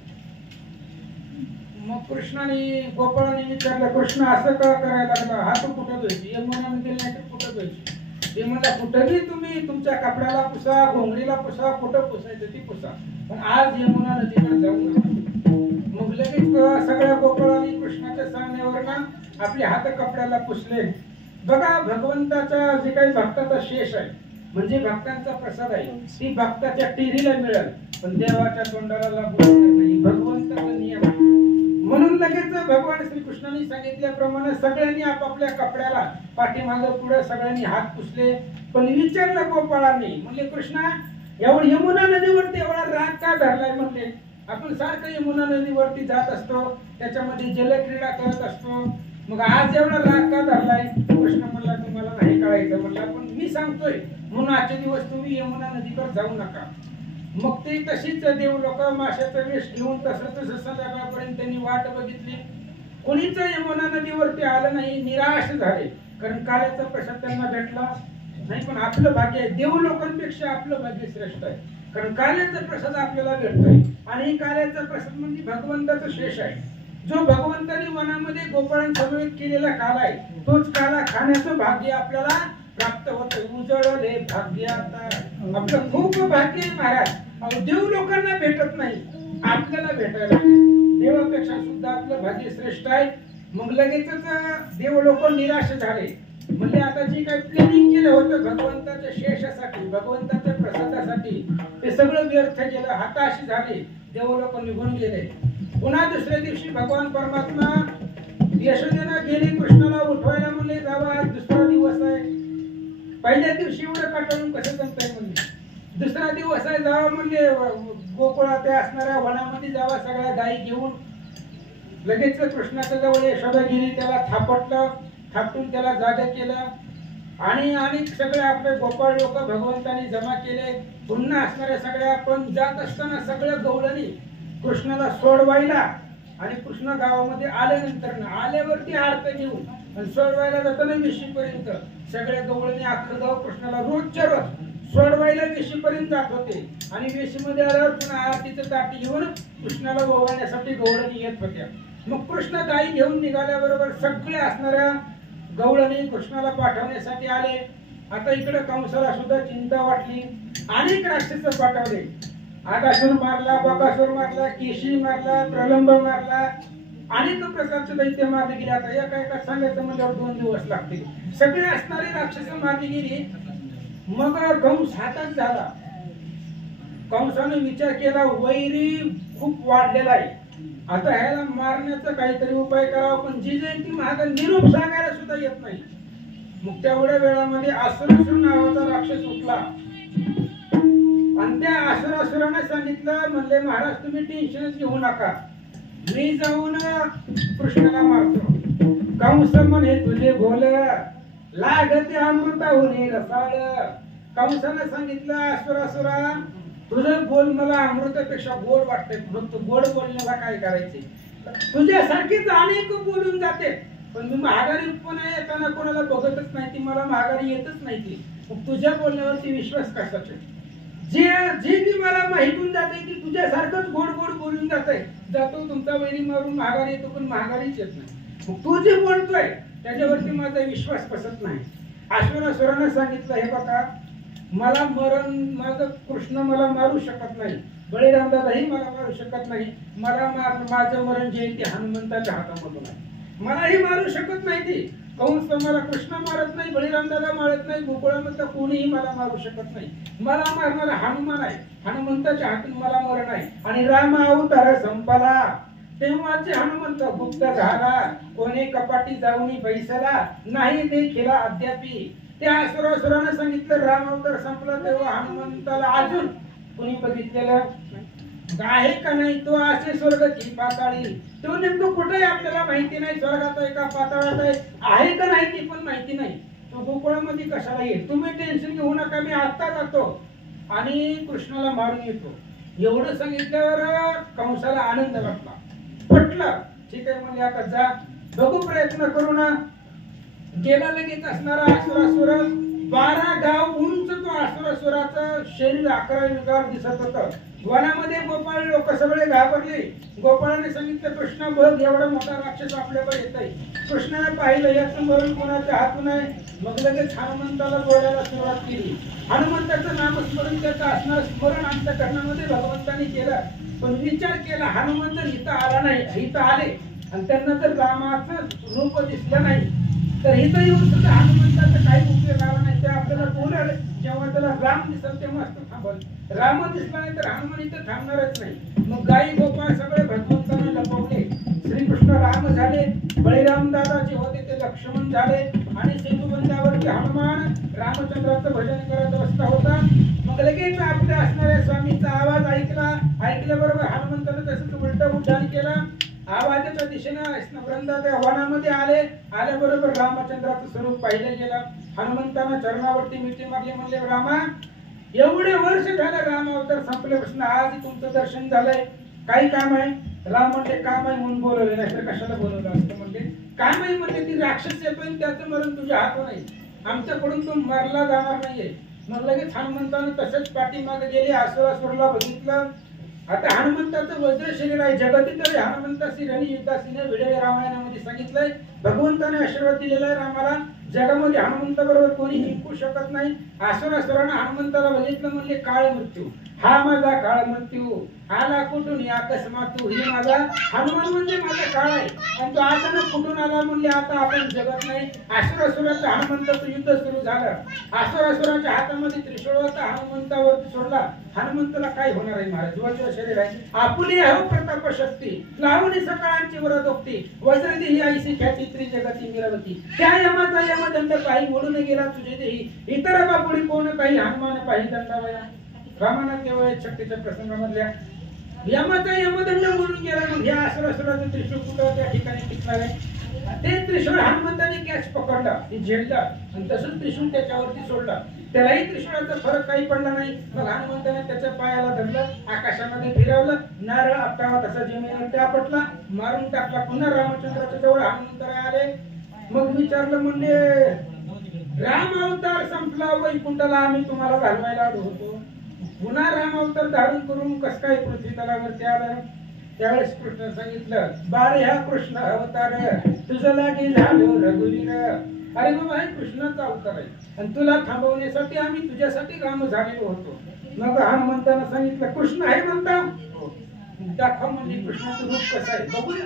मग कृष्णाने गोपाळाने विचारलं, कृष्ण असं का करायला लागला? हात कुठं धुवायची? यमुना नदीला नाही तर कुठं धुवायची? ते म्हणला कुठंही तुम्ही तुमच्या कपड्याला पुसा, घोंगडीला पुसा, कुठं पुसायचं ती पुसा, पण आज यमुना नदीकडे जाऊ नका. मग लगेच सगळ्या गोपाळांनी कृष्णाच्या सांगण्यावरनं आपले हात कपड्याला पुसले. बघा भगवंताचा जे काही भक्ताचा शेष आहे म्हणजे भक्तांचा प्रसाद आहे ती भक्ताच्या टिरीला मिळेल, पण देवाच्या तोंडाला लागू नाही. भगवंताचा नियम आहे. म्हणून लगेच भगवान श्रीकृष्णाने सांगितल्याप्रमाणे सगळ्यांनी आपापल्या कपड्याला पाठीमागे पुढे सगळ्यांनी हात पुसले. पण विचारलं गोपाळांनी, म्हणले कृष्णा एवढं यमुना नदीवरती एवढा राग का धरलाय? म्हणले आपण सारखं यमुना नदीवरती जात असतो, त्याच्यामध्ये जलक्रीडा करत असतो, मग आज एवढा राग का धरलाय? कृष्ण म्हणला तुम्हाला नाही कळायचं. म्हणला पण मी सांगतोय म्हणून आजचे दिवस तुम्ही यमुना नदीवर जाऊ नका. मग ते तशीच देव लोक माशाचा वेश घेऊन तसं संध्याकाळपर्यंत त्यांनी वाट बघितली. कोणीच यमुना नदीवरती आलं नाही, निराश झाले. कारण काल्याचा प्रसाद त्यांना भेटला नाही. पण आपलं भाग्य आहे, देव लोकांपेक्षा आपलं भाग्य श्रेष्ठ आहे. कारण काल्याचा प्रसाद आपल्याला भेटतोय आणि काल्याचा प्रसाद म्हणजे भगवंताचा शेष आहे. जो भगवंताने वनामध्ये गोपाळांसमवेत केलेला काला आहे तोच काला खाण्याचं भाग्य आपल्याला प्राप्त होतं. उजळले भाग्य आता आपलं खूप भाग्य आहे महाराज. देव लोकांना भेटत नाही, आपल्याला भेटायला. देवापेक्षा सुद्धा आपलं भाग्य श्रेष्ठ आहे. मग लगेचच देव लोक निराश झाले. म्हणजे आता जे काही प्लॅनिंग केलं होतं भगवंताच्या शेषासाठी, भगवंताच्या प्रसादासाठी, ते सगळं व्यर्थ गेलं, हताश झाले. देव लोक निघून गेले. पुन्हा दुसऱ्या दिवशी भगवान परमात्मा यशोदेना गेली कृष्णाला उठवायला. म्हणले जावा आज दुसरा दिवस आहे. पहिल्या दिवशी एवढं काटाळून कसं जमताय म्हणले. दुसरा दिवस आहे जावा म्हणले गोकुळात ते असणाऱ्या वनामध्ये जावा सगळ्या गायी घेऊन. लगेच कृष्णाच्या जवळ यशोदा गेली, त्याला थापटलं, थापटून त्याला जागे केलं आणि सगळे आपले गोपाळ लोक भगवंतानी जमा केले. पुन्हा असणाऱ्या सगळ्या पण जात असताना सगळ्या गवळणी कृष्णाला सोडवायला आणि कृष्ण गावामध्ये आल्यानंतर आल्यावरती आरती घेऊन आणि सोडवायला जाताना वेशीपर्यंत सगळ्या गवळणी अख्खं गाव कृष्णाला रोजच्या रोज सोडवायला वेशीपर्यंत जात होते. आणि वेशीमध्ये आल्यावर पुन्हा आरतीचं ताटी घेऊन कृष्णाला ओवाळण्यासाठी गवळणी येत होत्या. मग कृष्ण गायी घेऊन निघाल्याबरोबर सगळे असणाऱ्या गवळणी कृष्णाला पाठवण्यासाठी आले आता इकडे कंसाला सुद्धा चिंता वाटली. अनेक राक्षस पाठवले. आकासूर मारला, बकासूर मारला, केशी मारला, प्रलंब मारला, अनेक प्रकारचे दैत्य मारले गेले. आता एका एका सांगायचं म्हणल्यावर 2 दिवस लागतील. सगळे असणारे राक्षस मारली गेली. मग कंस हातात झाला. कंसाने विचार केला, वैरी खूप वाढलेला आहे, आता ह्याला मारण्याचा काहीतरी उपाय करावा. पण जिजाई महाग निरोप सांगायला सुद्धा येत नाही. मग तेवढ्या वेळामध्ये असुरासुर नावाचा राक्षस उठला आणि त्या असुरासुराने सांगितलं, म्हणले महाराज तुम्ही टेन्शनच घेऊ नका, मी जाऊन कृष्णाला मारतो. कंस म्हणे तुझे बोल लागते अमृताहुनी रसाळ. कंसाने सांगितलं, असुरासुरा तुझं बोल मला अमृतापेक्षा गोड वाटते, फक्त गोड बोलण्याला काय करायचे, तुझ्यासारखीच अनेक बोलून जाते, पण मी महागारी पण येताना कोणाला बघतच नाही, ती मला महागारी येतच नाही ती. मग तुझ्या बोलण्यावरती विश्वास कशाचा? जे जी मला माहितून जाते ती तुझ्यासारखंच गोड गोड बोलून जाते. जातो तुमचा वैरी मारून महागारी येतो, पण महागारीच येत नाही. मग तू जे बोलतोय त्याच्यावरती माझा विश्वास बसत नाही. असुरासुराने सांगितलं, हे बघा मला मरण, माझं कृष्ण मला मारू शकत नाही, बळीराम दादाही मला मारू शकत नाही, मला माझं मरण जे आहे ते हनुमंताच्या हातामधून आहे, मलाही मारू शकत नाही ती. कंस मला कृष्ण मारत नाही, बळीराम दादा मारत नाही, गोकुळामधलं कोणीही मला मारू शकत नाही, मला मारणारा हनुमान आहे, हनुमंताच्या हातून मला मरण आहे. आणि राम अवतार संपला तेव्हाचे हनुमंत गुप्त झाला, कोणी कपाटी जाऊनी बैसला नाही देखील अद्यापी. त्या असुरासुराने सांगितलं, राम अवतार संपला तेव्हा हनुमंताला अजून कोणी बघितलेलं आहे का नाही, तो असे स्वर्गाची पाताळी, तो नेमकं कुठे आपल्याला माहिती नाही, स्वर्गात आहे का पाताळात आहे का नाही ती पण माहिती नाही, तो गोकुळामध्ये कशाला येईल. तुम्ही टेन्शन घेऊ नका, मी आता जातो आणि कृष्णाला मारून येतो. एवढं सांगितल्यावर कंसाला आनंद वाटला, पटलं. ठीक आहे म्हणजे आता जा, बघू प्रयत्न करू ना. गेला लगेच असणारा असुरासुर, 12 गाव उंच तो असुरासुराचं शरीर 11 विगार दिसत होतं. वनामध्ये गोपाळ लोक सगळे घाबरले. गोपाळाने सांगितलं, कृष्णा बघ एवढा मोठा राक्षस आपल्याकडे येत आहे. कृष्णाने पाहिलं याचं मरण कोणाच्या हातून आहे. मग लगेच हनुमंताला बोलायला सुरुवात केली. हनुमंताचं नामस्मरण त्याचं असणार स्मरण आमच्या कर्णामध्ये भगवंताने केलं. पण विचार केला, हनुमंत इथं आला नाही, इथं आले आणि त्यांना जर रामाचं रूप दिसलं नाही तर इथं येऊन सुद्धा हनुमंताचा काही उपयोग आला नाही. ते आपल्याला बोलाल जेव्हा त्याला राम दिसल तेव्हा असतो थांबल, राम दिसला नाही तर हनुमान इथं थांबणारच नाही. मग गाई गोपाळ सगळे भगवंताने लपवले. श्रीकृष्ण राम झाले, बळीराम दादा जे होते ते लक्ष्मण झाले आणि सेतुबंधावरती हनुमान रामचंद्राचं भजन करत बसला होता. मग लगेच आपल्या असणाऱ्या स्वामीचा आवाज ऐकल्याबरोबर हनुमंताने तसंच उलट उड्डाण केला. आवाजाच्या दिशेने वृंदाच्या वनामध्ये आल्याबरोबर रामचंद्राचं स्वरूप पाहिलं गेलं. हनुमंतानं चरणावरती मिठी मारली, म्हणले रामा एवढे वर्ष झालं राम अवतार संपल्यापासून आज तुमचं दर्शन झालंय, काही काम आहे? राम म्हणले काम आहे म्हणून बोलवले, नाही तर कशाला बोलवलं असतं. म्हणले काम आहे म्हणजे ती राक्षस येतोय त्याचं मरण तुझ्या हातून नाही, आमच्याकडून तो मरला जाणार नाहीये. मग लगेच हनुमंतानं तसंच पाठीमागे गेले, असुरासुरला बघितलं. आता हनुमंताचं वज्र शरीर आहे, जगतीतले हनुमंतासी रणि युद्धासीने भिडे रामायणामध्ये सांगितलंय. भगवंताने आशीर्वाद दिलेला आहे रामाला, जगामध्ये हनुमंत बरोबर कोणी जिंकू शकत नाही. असुरासुरानं हनुमंताला बघितलं, म्हणले काळ मृत्यू, हा माझा काळ मृत्यू आला कुठून या अकस्मात, तू ही माझा हनुमान म्हणजे माझा काळ आहे आणि तो अचानक कुठून आला. म्हणले आता आपण जगत नाही. असुरासुराचं हनुमंताचं युद्ध सुरू झालं. असुरासुराच्या हातामध्ये त्रिशूळ होता, हनुमंतावर सोडला. हनुमंताला काय होणार आहे महाराज, वज्र शरीर आहे, आपुली हो प्रताप शक्ती, लावणी सकाळांची वरदोक्ती, वज्रदी ही ऐशी ख्याती त्रिजगती मिरवती, त्या यमाचा यमदंड काही मोडून गेला तुझे देही, इतर बापुडी कोण काही हनुमान पाहि दंडावया. रामाना तेव्हा शक्तीच्या प्रसंगामधल्या यमाचा यमदंड मोडून गेला. मग ह्या असुरासुराचं त्रिशूळ कुठं त्या ठिकाणी टिकणार आहे. ते त्रिशूळ हनुमंताने कॅच पकडला, ते झेलला आणि तसंच त्रिशूळ त्याच्यावरती सोडला. त्यालाही त्रिशूळाचा फरक काही पडला नाही. मग हनुमंताने त्याच्या पायाला धरलं, आकाशामध्ये फिरवलं, नारळ आपटावा तसा जमिनीवरती आपटला, मारून टाकला. पुन्हा रामचंद्राच्या जवळ हनुमंतराय आले. मग विचारलं, म्हणजे राम अवतार संपला, वैकुंठाला आम्ही तुम्हाला घालवायला आलो होतो, पुन्हा राम अवतार धारण करून कस काय पृथ्वी तलावरती आलं? त्यावेळेस कृष्ण सांगितलं, बारे हा कृष्ण अवतार तुझं लागे झालो रघुवीर, अरे बाबा हे कृष्णाचा अवतार आहे आणि तुला थांबवण्यासाठी आम्ही तुझ्यासाठी राम झालेलो होतो. मग हनुमंतानं सांगितलं कृष्ण आहे म्हणता, दाखव म्हणजे कृष्णाचं रूप कसं आहे बघूया.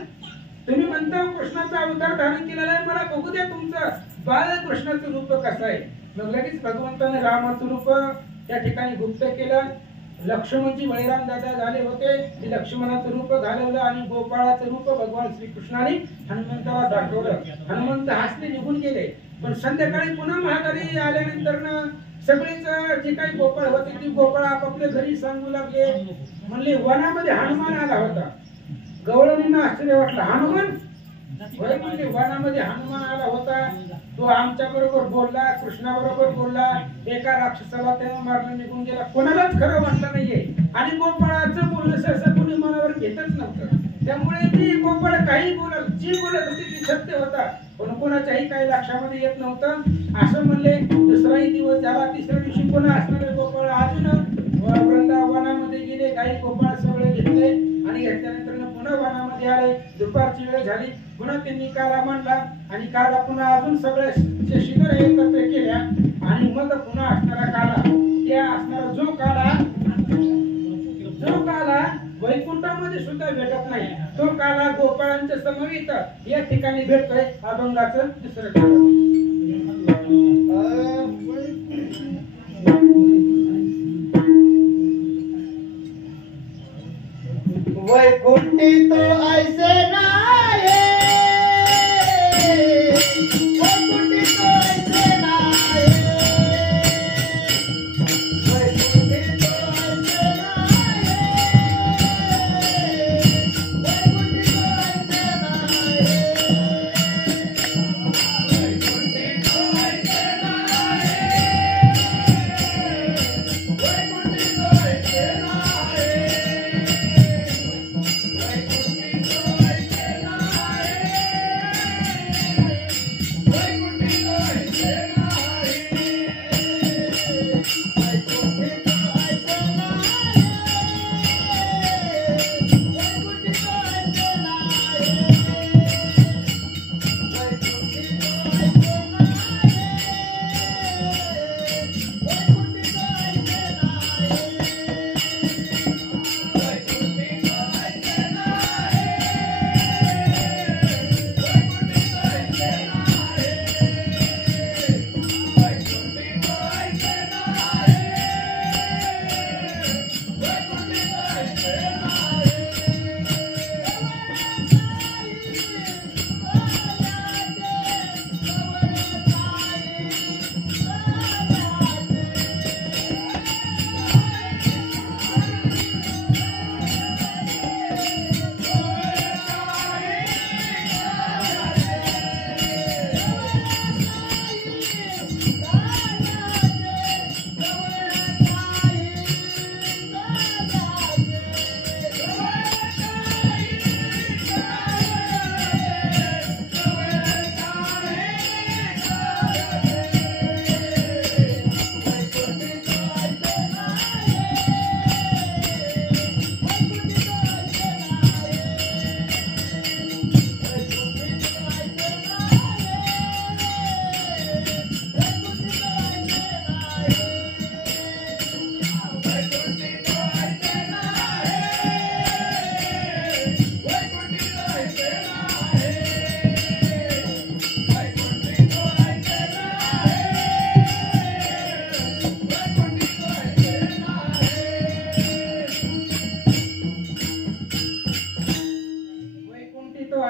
तुम्ही म्हणता कृष्णाचा अवतार धारण केलेला आहे, मला बघू द्या तुमचं बाळकृष्णाचं रूप कसं आहे. मग लगेच भगवंताने रामाचं रूप त्या ठिकाणी गुप्त केलं. लक्ष्मणजी बळीराम दादा झाले होते, ते लक्ष्मणाचं रूप घालवलं आणि गोपाळाचं रूप भगवान श्रीकृष्णाने हनुमंताला दाखवलं. हनुमंत हसले निघून गेले. पण संध्याकाळी पुन्हा महागारी आल्यानंतर सगळेच जे काही गोपाळ होते ते गोपाळ आपापल्या घरी सांगू लागले. म्हणले वनामध्ये हनुमान आला होता. गवळणींना आश्चर्य वाटलं, हनुमान होय म्हणजे वनामध्ये हनुमान आला होता, तो आमच्या बरोबर बोलला, कृष्णा बरोबर बोलला, एका राक्षसाला त्यानं मारलं निघून गेला. कोणालाच खरं वाटलं नाहीये आणि गोपाळाचं बोलणं सहसा कोणी मनावर घेतच नव्हतं. त्यामुळे ती गोपाळ काही बोलत, जी बोलत होती ती सत्य होता, पण कोणाच्याही काही लक्षामध्ये येत नव्हतं. असं म्हणले. दुसराही दिवस झाला. तिसऱ्या दिवशी पुन्हा असणारे गोपाळ अजून वृंदावनामध्ये गेले. गाई गोपाळ सगळे घेतले आणि घेतल्यानंतर पुन्हा वनामध्ये आले. दुपारची वेळ झाली. पुन्हा त्यांनी काला मांडला आणि काला पुन्हा अजून सगळे शिदर एकत्र केल्या आणि मग पुन्हा असणारा काला, त्या असणारा जो काला वैकुंठामध्ये सुद्धा भेटत नाही, तो काला गोपाळांच्या समवेत या ठिकाणी भेटतोय. अभंगाचं दुसरं काला. वैकुंठी तो ऐसे नाये, वैकुंठी तो ऐसे नाये, वैकुंठी तो ऐसे नाये, वैकुंठी तो ऐसे नाये, वैकुंठी तो ऐसे नाये, वैकुंठी तो ऐसे नाये.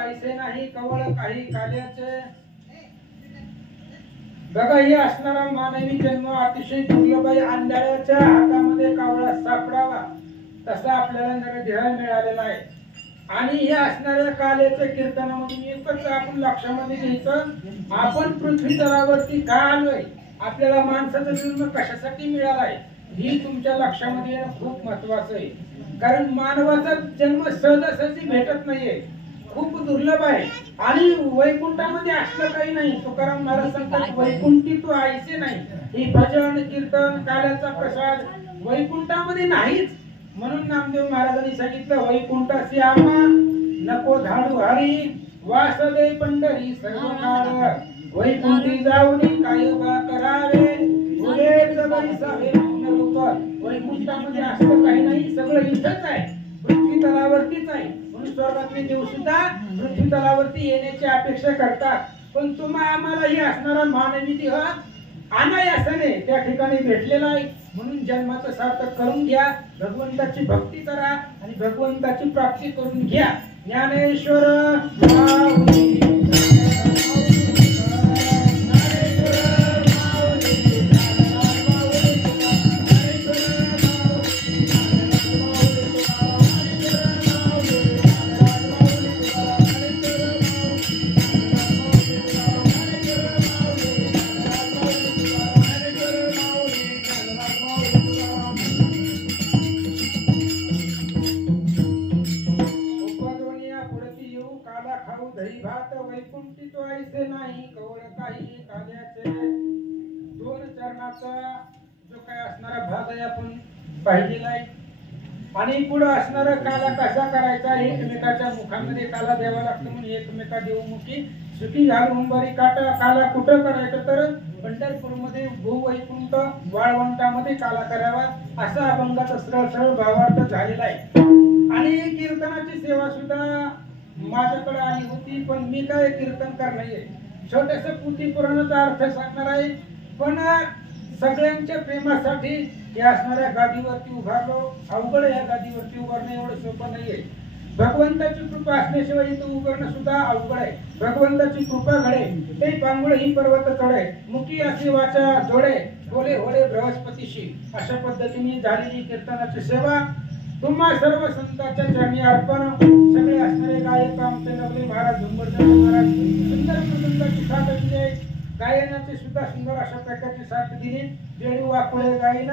ऐसे नाही कवळ काही काल्याचे. बघा हे असणारा मानवी जन्म अतिशय दुर्लभ आहे. आंधळ्याच्या हातामध्ये कावळा सापडावा तसा आपल्याला नरदेह मिळालेला आहे. आणि हे असणाऱ्या काल्याच्या कीर्तनामधून एकच आपण लक्षामध्ये घ्यायचं, आपण पृथ्वी तलावरती का आलोय, आपल्याला माणसाचा जन्म कशासाठी मिळालाय ही तुमच्या लक्षामध्ये येणं खूप महत्वाचं आहे. कारण मानवाचा जन्म सहजासहजी भेटत नाहीये, खूप दुर्लभ आहे. आणि वैकुंठामध्ये असलं काही नाही. तुकाराम महाराज सांगतात वैकुंठी तो ऐसे नाही. ही भजन कीर्तन काल्याचा प्रसाद वैकुंठामध्ये नाहीच. म्हणून नामदेव महाराजांनी सांगितलं वैकुंठासी आम्हा नको धाडू हरी वासदे पंढरी सर्व काळ. वैकुंठी जाऊनी काय बा करावे उरेच बैसावे रूप. वैकुंठामध्ये असं काही नाही, सगळं इथंच आहे, पृथ्वी तलावरतीच आहे. म्हणून स्वर्गातले देव सुद्धा पृथ्वी तलावरती येण्याची अपेक्षा करतात. पण आम्हालाही असणारा मानवी देह अनायासाने त्या ठिकाणी भेटलेला आहे. म्हणून जन्माचं सार्थक करून घ्या, भगवंताची भक्ती करा आणि भगवंताची प्राप्ती करून घ्या. ज्ञानेश्वर माऊली. दही भात वैकुंठी तो ऐसे नाही कवळ काही काल्याचे. दोन चरणाचा जो काय असणारा भाग आहे आपण पाहिलेला आहे. आणि पुढे असणारा काला कसा करायचा, एकमेकाच्या मुखामध्ये काला द्यावा लागतो. म्हणून एकमेका देवमुखी सुखी झाल उंबरी काटा. काला कुठं करायचं तर पंढरपूरमध्ये भूवैकुंठ वाळवंटामध्ये काला करावा, असा अभंगाचा सरळ सरळ भावार्थ झालेला आहे. आणि कीर्तनाची सेवा सुद्धा माझ्याकडे आली होती, पण मी काय कीर्तनकार नाहीये, छोटस पुथी पुराणाचा अर्थ सांगणार आहे. पण सगळ्यांच्या प्रेमासाठी या असणाऱ्या गादीवरती उभारलो. अवघड या गादीवरती उभारणं एवढं सोपं नाहीये. भगवंताची कृपा असल्याशिवाय इथं उभारणं सुद्धा अवघड आहे. भगवंताची कृपा घडे ते पांगुळ ही पर्वत चढे, मुखी अशी वाचा जोडे, बोले होडे बृहस्पतीशी. अशा पद्धतीने झालेली कीर्तनाची सेवा तुम्हा सर्व संतांच्या चरणी अर्पण. सगळे असणारे गायक आमचे नवले महाराज, झुंबरजन महाराज सुंदर प्रसंगाची साथ दिली. गायनाची सुद्धा सुंदर अशा प्रकारची साथ दिली. बेडू वाकुळे गायन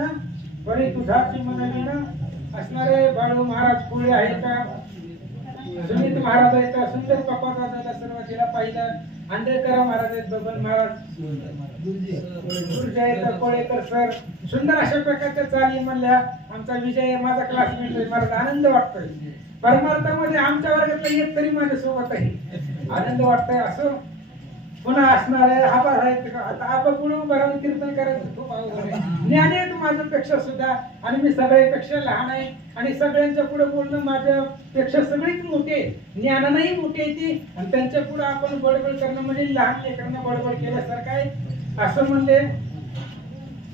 परी तुझाची मनविन. असणारे बाळू महाराज कुळे आहेत, सुनीत महाराज आहेत, सुंदर पकवाज वाजायला सर्व जिला पाहिलं. आंबेडकर महाराज आहेत, बबन महाराज, गुरुजय कोळेकर सर. सुंदर अशा प्रकारच्या चाली म्हणल्या. आमचा विजय माझा क्लासमेट, मला आनंद वाटतोय. परमार्थामध्ये आमच्या वर्गातला एक तरी माझ्या सोबत आहे, आनंद वाटतोय. असं पुन्हा असणार आहे आभार आहेत. आता आपण पुढे उभं राहून कीर्तन करायचं खूप अवघड आहे. ज्ञान आहे माझ्यापेक्षा सुद्धा, आणि मी सगळ्यापेक्षा लहान आहे. आणि सगळ्यांच्या पुढे बोलणं माझ्यापेक्षा सगळीच मोठे, ज्ञानानंही मोठी आहे ती. आणि त्यांच्या पुढे आपण बडबड करणं म्हणजे लहान लेकरांना बडबड केल्यासारखं आहे. असं म्हणले,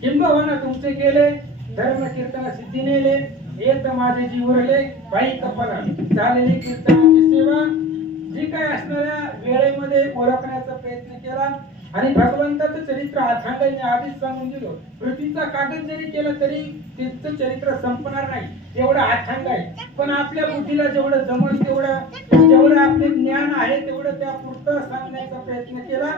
किंबहुना तुमचे केले धर्म कीर्तन सिद्धी नेले, येत माझे जीव उरले बाई कपाला. झालेली कीर्तनाची सेवा जी काय असणाऱ्या वेळेमध्ये ओळखण्याचा प्रयत्न केला. आणि भगवंताचं चरित्र अथांग आधीच सांगून दिलो. पृथ्वीचा कागद जरी केला तरी तिचं चरित्र संपणार नाही, एवढं अथांग आहे. पण आपल्या बुद्धीला जेवढं जमल तेवढं, जेवढं आपले ज्ञान आहे तेवढं त्या पुरतं सांगण्याचा प्रयत्न केला.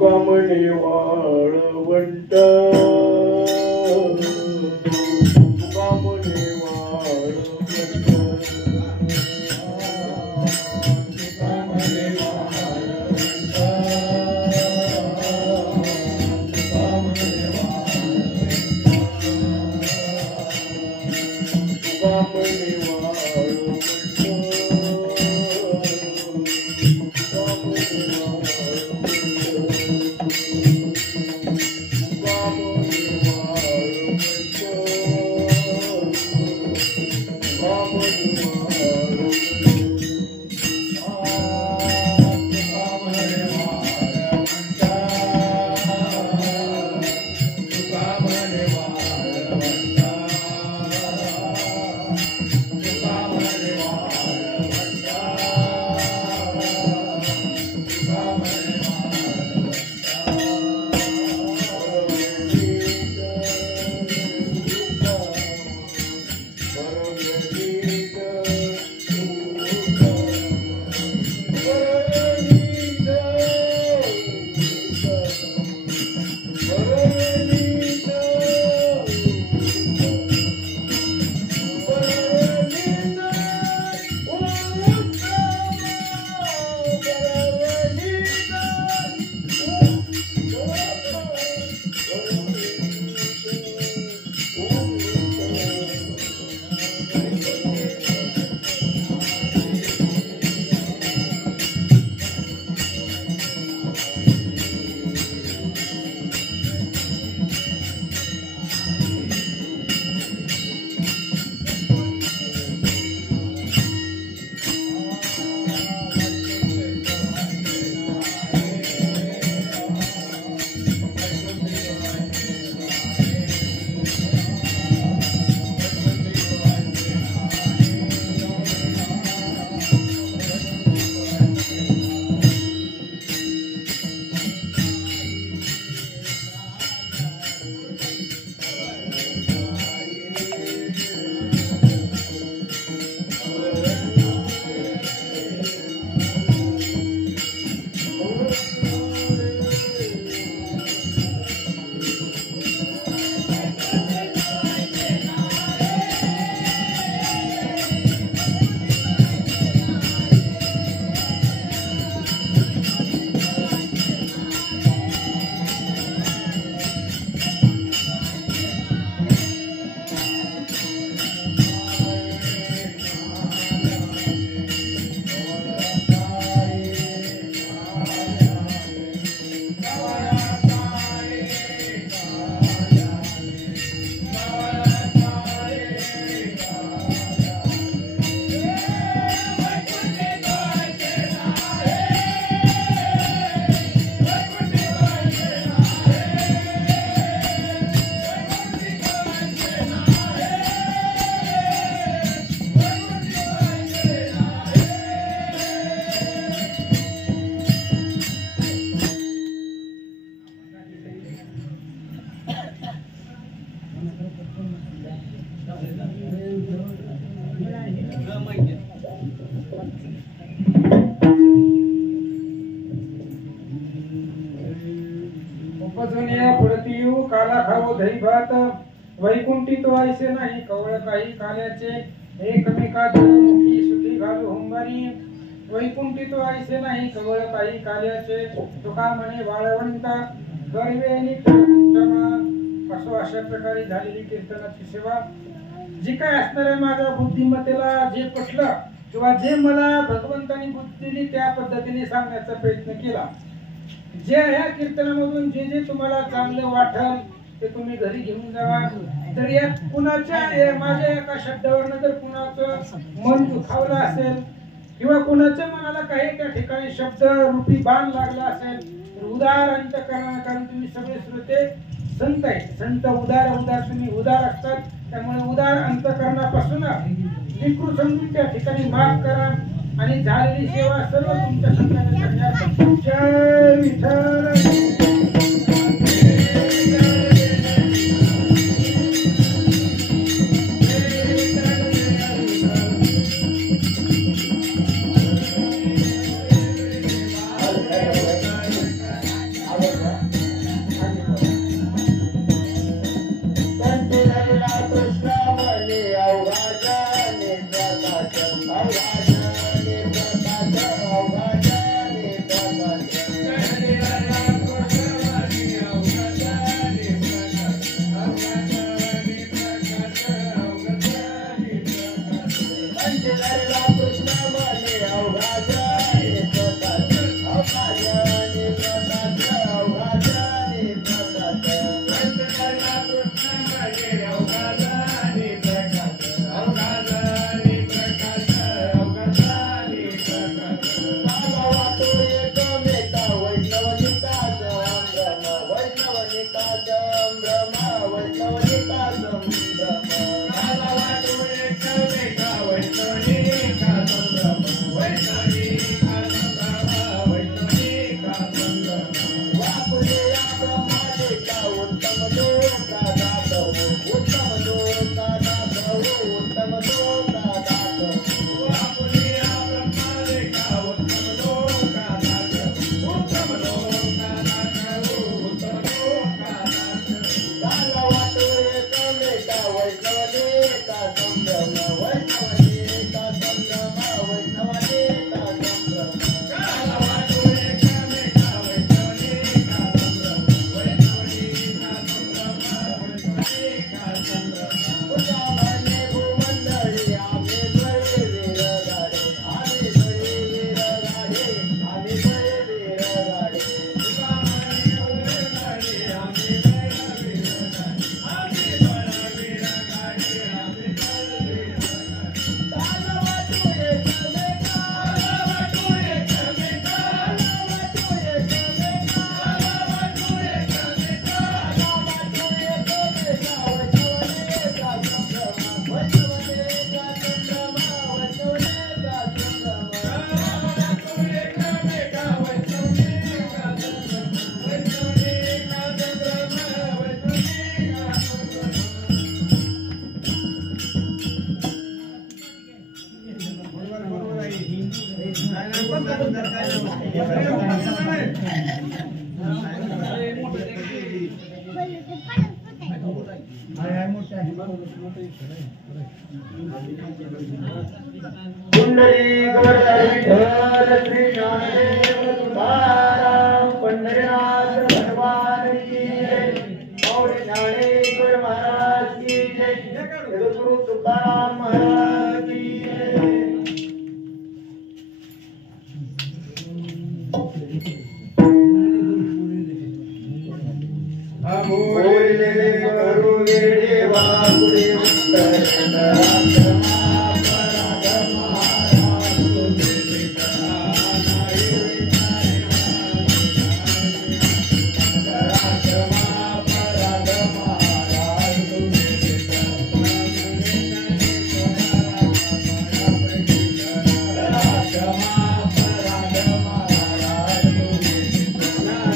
कामने वाळवंट, कामने वाळवंट, कामने वाळवंट, कामने वाळवंट, कामने उपजून ये पुढती येऊ काला खाऊ दही भात वैकुंठी तो ऐसे नाही कवळ काही काल्याचे एकमेका मुखी सुखी घालू हुंबारी वैकुंठी तो ऐसे नाही कवळ काही काल्याचे तुका म्हणे वाळवंता गर्वेनी असो अशा प्रकारे झालेली कीर्तनाची सेवा जी काय असणार आहे माझ्या बुद्धिमत्तेला जे पटलं किंवा जे मला भगवंतानी बुद्धी दिली त्या पद्धतीने सांगण्याचा प्रयत्न केला जे ह्या कीर्तनामधून जे जे तुम्हाला चांगलं वाटल ते तुम्ही घरी घेऊन जावा तर या कुणाच्या माझ्या एका शब्दावरनं जर कुणाचं मन दुखावलं असेल किंवा कुणाच्या मनाला काही त्या ठिकाणी शब्द रूपी बाण लागला असेल तर उदार अंतःकरण कारण तुम्ही सगळे श्रोते संत आहे संत उदार तुम्ही उदार असतात त्यामुळे उदार अंतःकरणापासून विकृत समजून त्या ठिकाणी माफ करा आणि झालेली सेवा सर्व तुमच्या संतांच्या जय विठ्ठल कुंडली विठ्ठल श्री ज्ञानदेव तुकाराम पंढरीनाथ भगवान की जय गौरी ज्ञानेश्वर महाराज की जय गुरु तुकाराम महाराज की जय बोलले करू वेडे वाकुडे उत्तर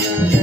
Thank you.